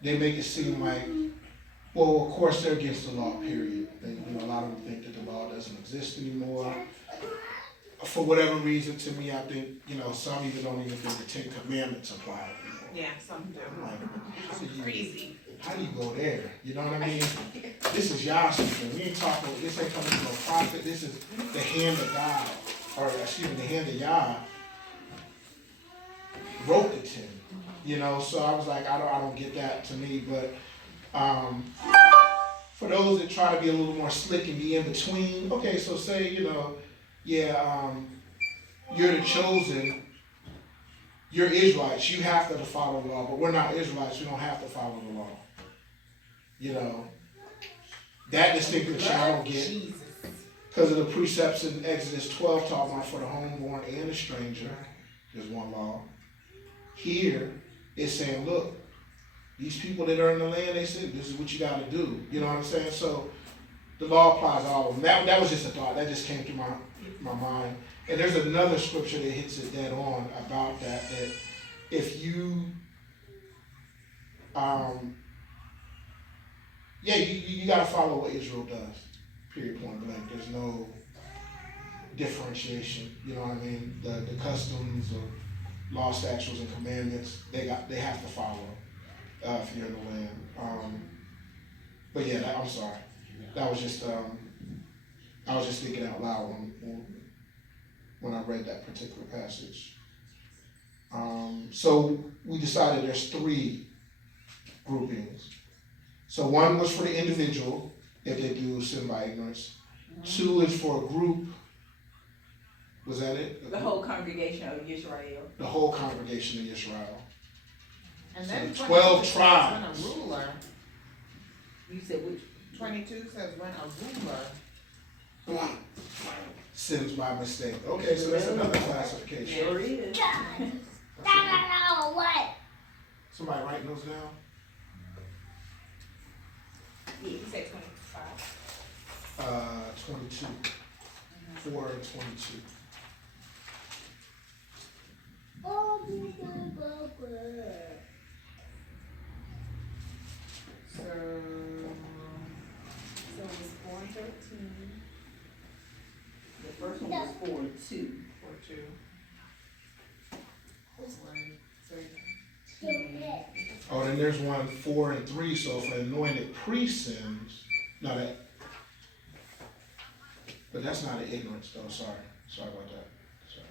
they make it seem like, well, of course they're against the law, period. A lot of them think that the law doesn't exist anymore. For whatever reason, to me, I think, some even don't even think the 10 Commandments apply anymore. Yeah, some do. I'm like, Crazy. how do you go there? You know what I mean? This is Yah speaking. We ain't talking, this ain't coming from a prophet. This is the hand of God, or excuse me, the hand of Yah wrote the 10. So I was like, I don't get that to me, but for those that try to be a little more slick and be in between, okay, so say, you're the chosen, you're Israelites, you have to follow the law, but we're not Israelites, we don't have to follow the law. That distinction I don't get, because of the precepts in Exodus 12 talking about for the homeborn and the stranger, there's one law. Here, it's saying, look, these people that are in the land, they said, this is what you got to do. You know what I'm saying? So the law applies to all of them. That was just a thought, that just came to my mind. And there's another scripture that hits it dead on about that if you, you gotta follow what Israel does, period, point blank. There's no differentiation, you know what I mean? The customs of law, statutes, and commandments, they have to follow, if you're in the land. But yeah, I'm sorry. That was just, I was just thinking out loud when I read that particular passage. So we decided there's 3 groupings. So 1 was for the individual, if they do sin by ignorance. 2 is for a group. Was that it? The whole congregation of Israel. The whole congregation of Israel. And then So 12 22 tribes. says when a ruler, You said which? 22 says when a ruler. Sins by mistake. Okay, so that's another classification. Sure is. Somebody writing those down? Yeah, you said 25. 22. 4 and 22. So it's 4 and 13. The first one was 4 and 2. 4, 2. 13. Oh, then there's one 4 and 3. So if an anointed priest sins, no, that. But that's not an ignorance, though. Sorry about that. Sorry.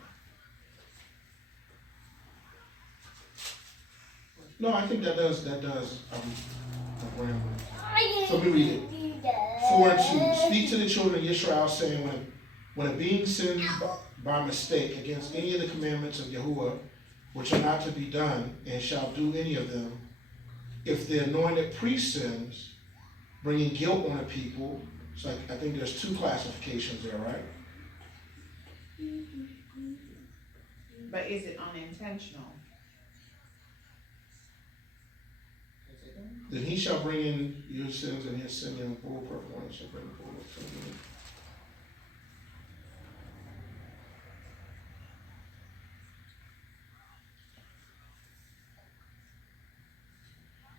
No, I think that does. So let me read it. 4 and 2. Speak to the children of Israel, saying, when a being sins by mistake against any of the commandments of Yahuwah, which are not to be done, and shall do any of them, if the anointed priest sins, bringing guilt on a people, so I think there's 2 classifications there, right? But is it unintentional? Then he shall bring in your sins and his sin in full performance shall bring forward.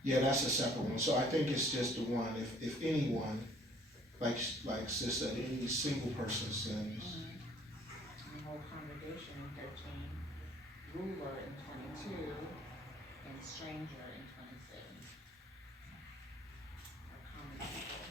Yeah, that's a separate one. So I think it's just the one. If anyone, like Sis said, any single person sins. The whole congregation in 13, ruler in 22, and stranger in 27. Or common people.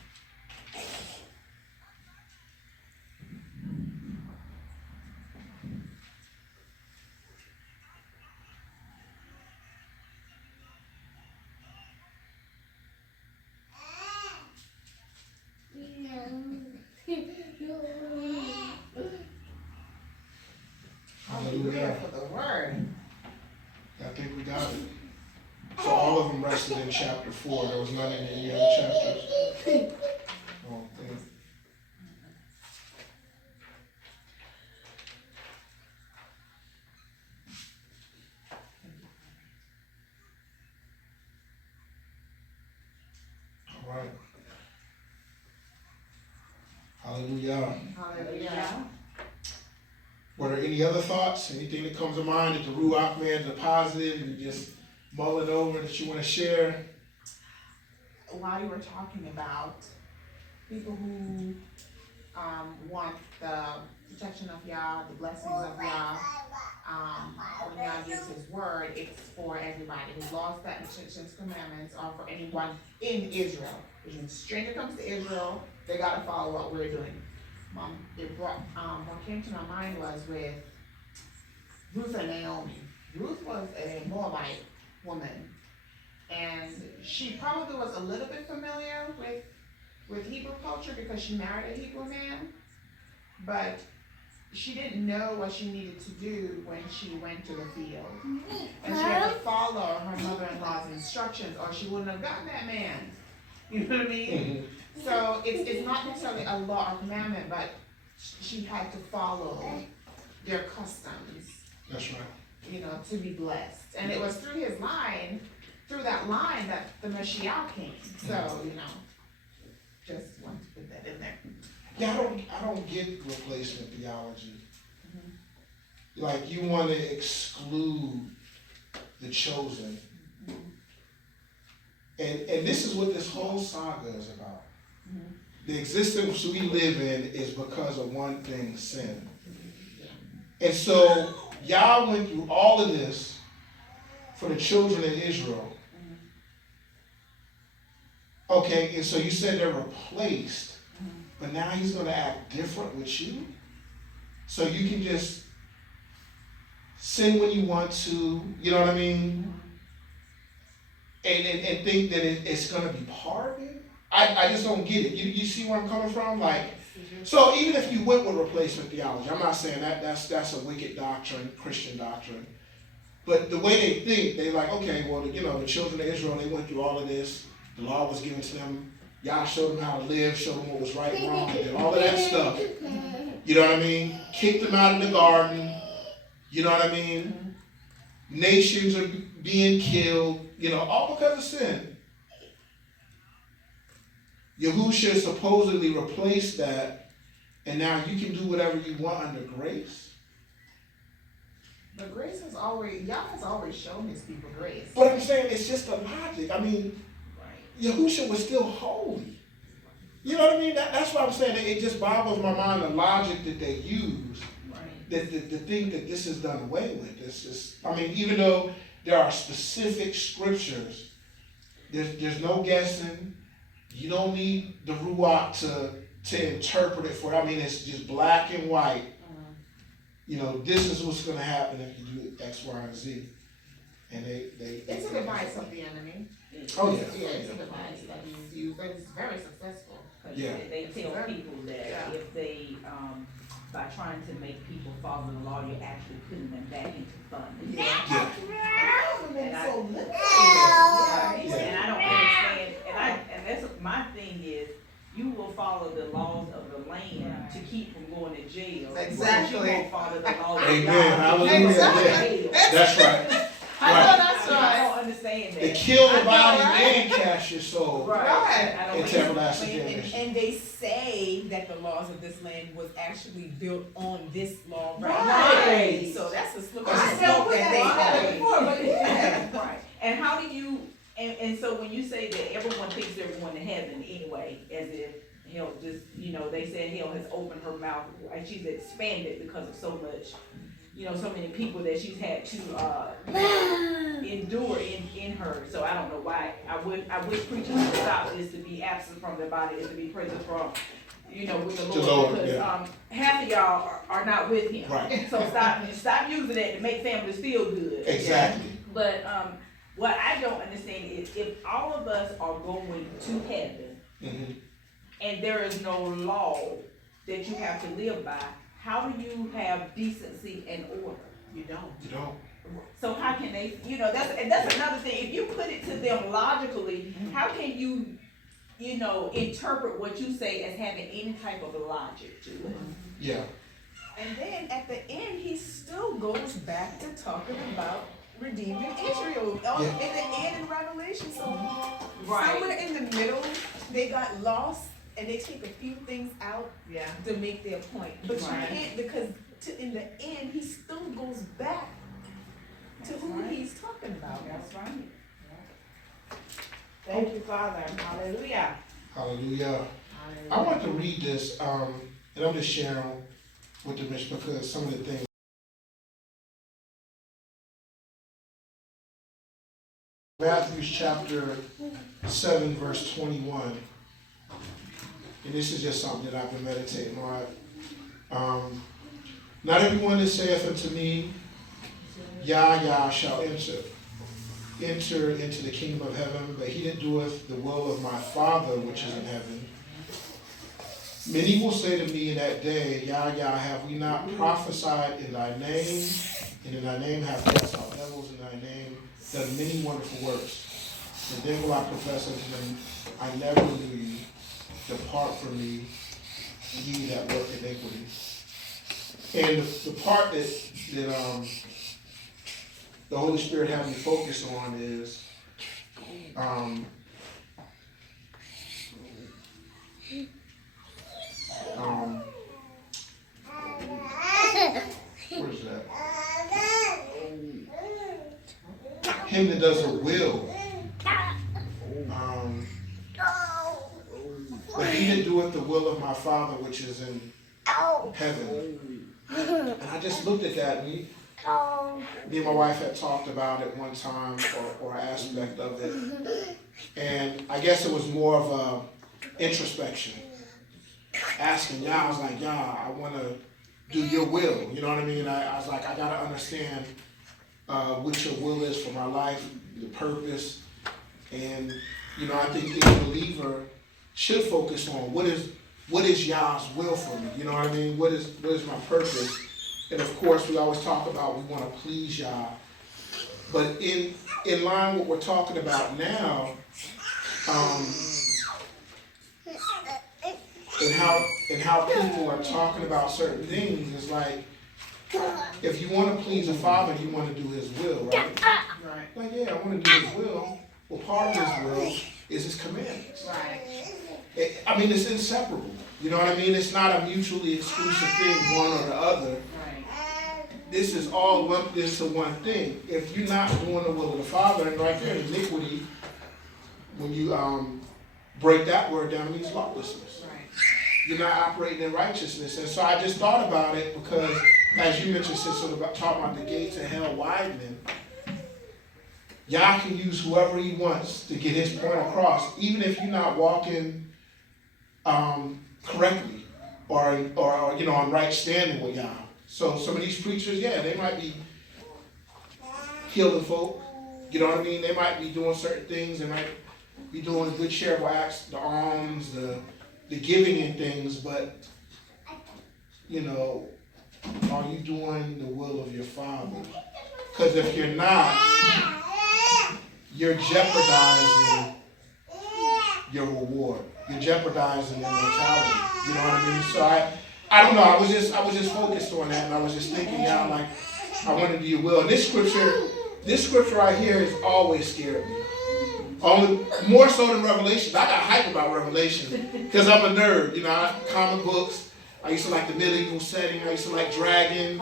Hallelujah. For the word. I think we got it. So all of them rested in chapter 4. There was none in any other chapters. Oh, damn. All right. Hallelujah. Hallelujah. Were there any other thoughts? Anything that comes to mind that the Ruach man deposited and just mull it over that you want to share? While you were talking about people who want the protection of Yah, the blessings of Yah, when Yah gives His word, it's for everybody. His laws, statutes, and commandments are for anyone in Israel. When a stranger comes to Israel, they gotta follow what we're doing. What came to my mind was with Ruth and Naomi. Ruth was a Moabite woman, and she probably was a little bit familiar with Hebrew culture because she married a Hebrew man, but she didn't know what she needed to do when she went to the field. And she had to follow her mother-in-law's instructions or she wouldn't have gotten that man. You know what I mean? Mm-hmm. So it's not necessarily a law or commandment, but she had to follow their customs. That's right. You know, to be blessed. And it was through that line that the Mashiach came. So, you know, just want to put that in there. Yeah, I don't get replacement theology. Like, you want to exclude the chosen. And this is what this whole saga is about. The existence we live in is because of one thing, sin. And so, Yah went through all of this for the children of Israel. Okay, and so you said they're replaced, but now he's going to act different with you? So you can just sin when you want to, you know what I mean? And think that it's going to be pardoned? I just don't get it. You see where I'm coming from? Like, so even if you went with replacement theology, I'm not saying that's a wicked doctrine, Christian doctrine. But the way they think, they like, okay, well, the children of Israel, they went through all of this. The law was given to them. Yah showed them how to live, showed them what was right and wrong, and did all of that stuff. You know what I mean? Kicked them out of the garden. You know what I mean? Nations are being killed, all because of sin. Yahushua supposedly replaced that, and now you can do whatever you want under grace. But grace has always, Yah has always shown his people grace. But I'm saying it's just a logic. I mean, Yahushua was still holy. You know what I mean? That's why I'm saying it just boggles my mind, the logic that they use. That to think that this is done away with. This is, even though there are specific scriptures, there's no guessing. You don't need the Ruach to interpret it for. It's just black and white. This is what's going to happen if you do X, Y, and Z. And it's a device of the enemy. Oh yeah. Yeah, it's a device that is used, but it's very successful. Yeah. They tell people that if they, by trying to make people follow the law, you're actually putting them back into fun. And I don't understand, and that's my thing is, you will follow the laws of the land to keep from going to jail. Exactly. But you won't follow the laws of Amen. God. Hallelujah. Exactly. That's right. I know that's I right. don't understand that. They kill the I know, body right? and cast your soul Right. I don't into everlasting damnation. And they say that the laws of this land was actually built on this law, Right. So that's a slippery I slope never put that that they together before, but yeah. Right. And how do you, and so when you say that everyone thinks they're going to heaven anyway, as if hell just, they said hell has opened her mouth, and she's expanded because of so much, so many people that she's had to endure in her. So I don't know why. I wish preachers would stop this to be absent from their body is to be present from, with the Lord. Because half of y'all are not with him. Right. So stop using that to make families feel good. Exactly. But what I don't understand is if all of us are going to heaven and there is no law that you have to live by, how do you have decency and order? You don't. You don't. So how can they, that's another thing. If you put it to them logically, how can you, interpret what you say as having any type of logic to it? Yeah. And then at the end, he still goes back to talking about redeeming Israel. In the end in Revelation. So somewhere in the middle, they got lost and they take a few things out to make their point. But you can't, because in the end, he still goes back to who he's talking about. That's right. Thank you, Father. Hallelujah. Hallelujah. I want to read this, and I'm just sharing with the mission because some of the things. Matthew chapter 7, verse 21. And this is just something that I've been meditating on. Not everyone that saith unto me, Yah, Yah, shall enter into the kingdom of heaven, but he that doeth the will of my Father which is in heaven. Many will say to me in that day, Yah, Yah, have we not prophesied in thy name, and in thy name have cast out devils, in thy name done many wonderful works. And then will I profess unto them, I never knew you. Depart from me, ye that work iniquity. And the part that the Holy Spirit had me focus on is him that does a will. But he that doeth the will of my Father which is in heaven. And I just looked at that, and me and my wife had talked about it one time, or aspect of it. And I guess it was more of a introspection. Asking Yah, I was like, Yah, I want to do your will. You know what I mean? I was like, I got to understand what your will is for my life, the purpose. And, you know, I think each believer should focus on what is Yah's will for me. You know what I mean? What is my purpose? And of course, we always talk about we want to please Yah. But in line with what we're talking about now, and how people are talking about certain things is like, if you want to please the Father, you want to do His will, right? Right. Like, yeah, I want to do His will. Well, part of His will is His commandments. Right. I mean, it's inseparable. You know what I mean? It's not a mutually exclusive thing, one or the other. Right. This is all lumped into one thing. If you're not doing the will of the Father, and right there, iniquity, when you break that word down, it means lawlessness. Right. You're not operating in righteousness. And so I just thought about it because, as you mentioned, Sister, about talking about the gates of hell widening, Yah can use whoever He wants to get His point across, even if you're not walking correctly or you know, on right standing with Yah. So some of these preachers, yeah, they might be healing folk. You know what I mean? They might be doing certain things. They might be doing a good share of acts, the alms, the giving and things. But you know, are you doing the will of your Father? Because if you're not, you're jeopardizing your reward. You're jeopardizing immortality. You know what I mean? So I don't know. I was just focused on that, and I was just thinking, yeah, like, I want to do your will. And this scripture right here has always scared me. Only more so than Revelation. I got hype about Revelation because I'm a nerd. You know, comic books. I used to like the medieval setting. I used to like dragons.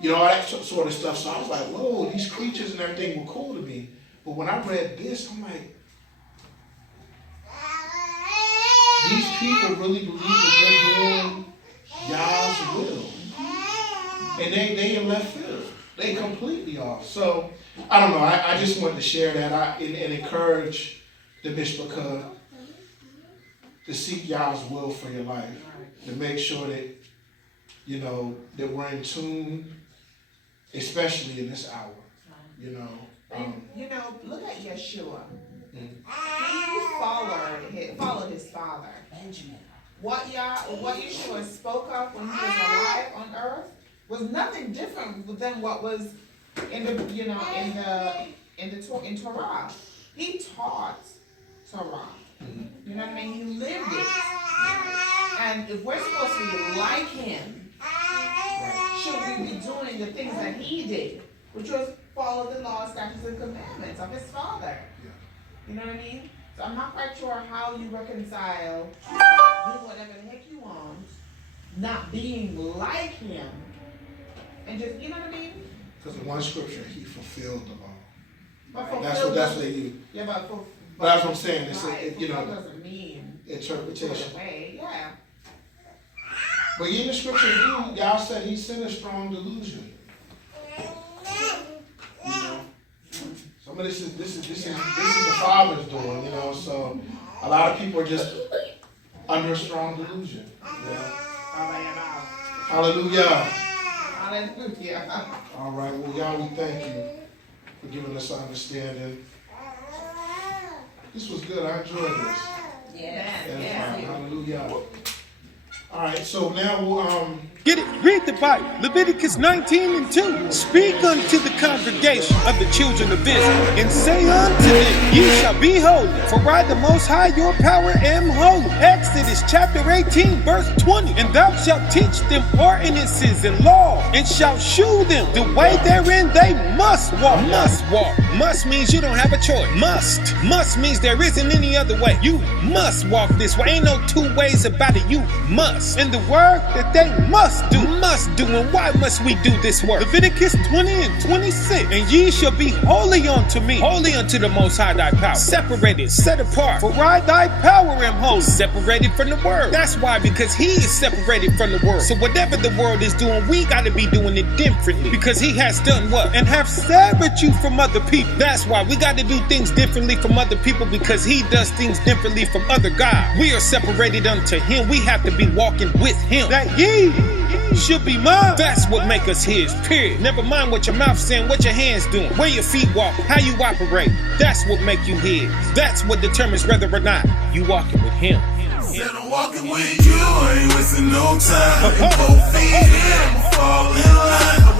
You know, all that sort of stuff. So I was like, whoa, these creatures and everything were cool to me. But when I read this, I'm like, these people really believe that they're doing Yah's will. And they in left field. They completely off. So, I don't know. I just wanted to share that and encourage the Mishpachah to seek Yah's will for your life. To make sure that, you know, that we're in tune, especially in this hour. You know. You know, look at Yeshua. He followed his father. Benjamin. What Yeshua spoke of when he was alive on earth was nothing different than what was in Torah. He taught Torah. You know what I mean? He lived it. And if we're supposed to be like him, should we be doing the things that he did, which was follow the laws, statutes, and commandments of his father? You know what I mean? So I'm not quite sure how you reconcile doing whatever the heck you want, not being like him, and just, you know what I mean? Because in one scripture, he fulfilled the law. But that's what they use. Yeah, but that's what I'm saying. It's right, you know, doesn't mean interpretation. Yeah. But in the scripture, Yah said He sent a strong delusion. You know, some of this is the Father's doing. You know, so a lot of people are just under a strong delusion. You know? Hallelujah. Hallelujah. All right. Well, Yah, we thank you for giving us understanding. This was good. I enjoyed this. Yeah. Hallelujah. All right. So now we'll Get it? Read the Bible. Leviticus 19:2. Speak unto the congregation of the children of Israel, and say unto them, Ye shall be holy, for I the Most High your power am holy. Exodus chapter 18, verse 20. And thou shalt teach them ordinances and law, and shalt shew them the way therein they must walk. Must walk. Must means you don't have a choice. Must means there isn't any other way. You must walk this way. Ain't no two ways about it. You must. us in the work that they must do. And why must we do this work? Leviticus 20 and 26. And ye shall be holy unto me, holy unto the Most High thy power, separated, set apart, for I thy power am holy, separated from the world. That's why, because he is separated from the world. So whatever the world is doing, we got to be doing it differently, because he has done what? And have severed you from other people. That's why we got to do things differently from other people, because he does things differently from other gods. We are separated unto him. We have to be walking with him. That ye should be mine. That's what make us his, period. Never mind what your mouth's saying, what your hands doing, where your feet walk, how you operate. That's what make you his. That's what determines whether or not you walking with him. Said I'm walking with you, I ain't wasting no time. Both feet in, I'ma fall in line.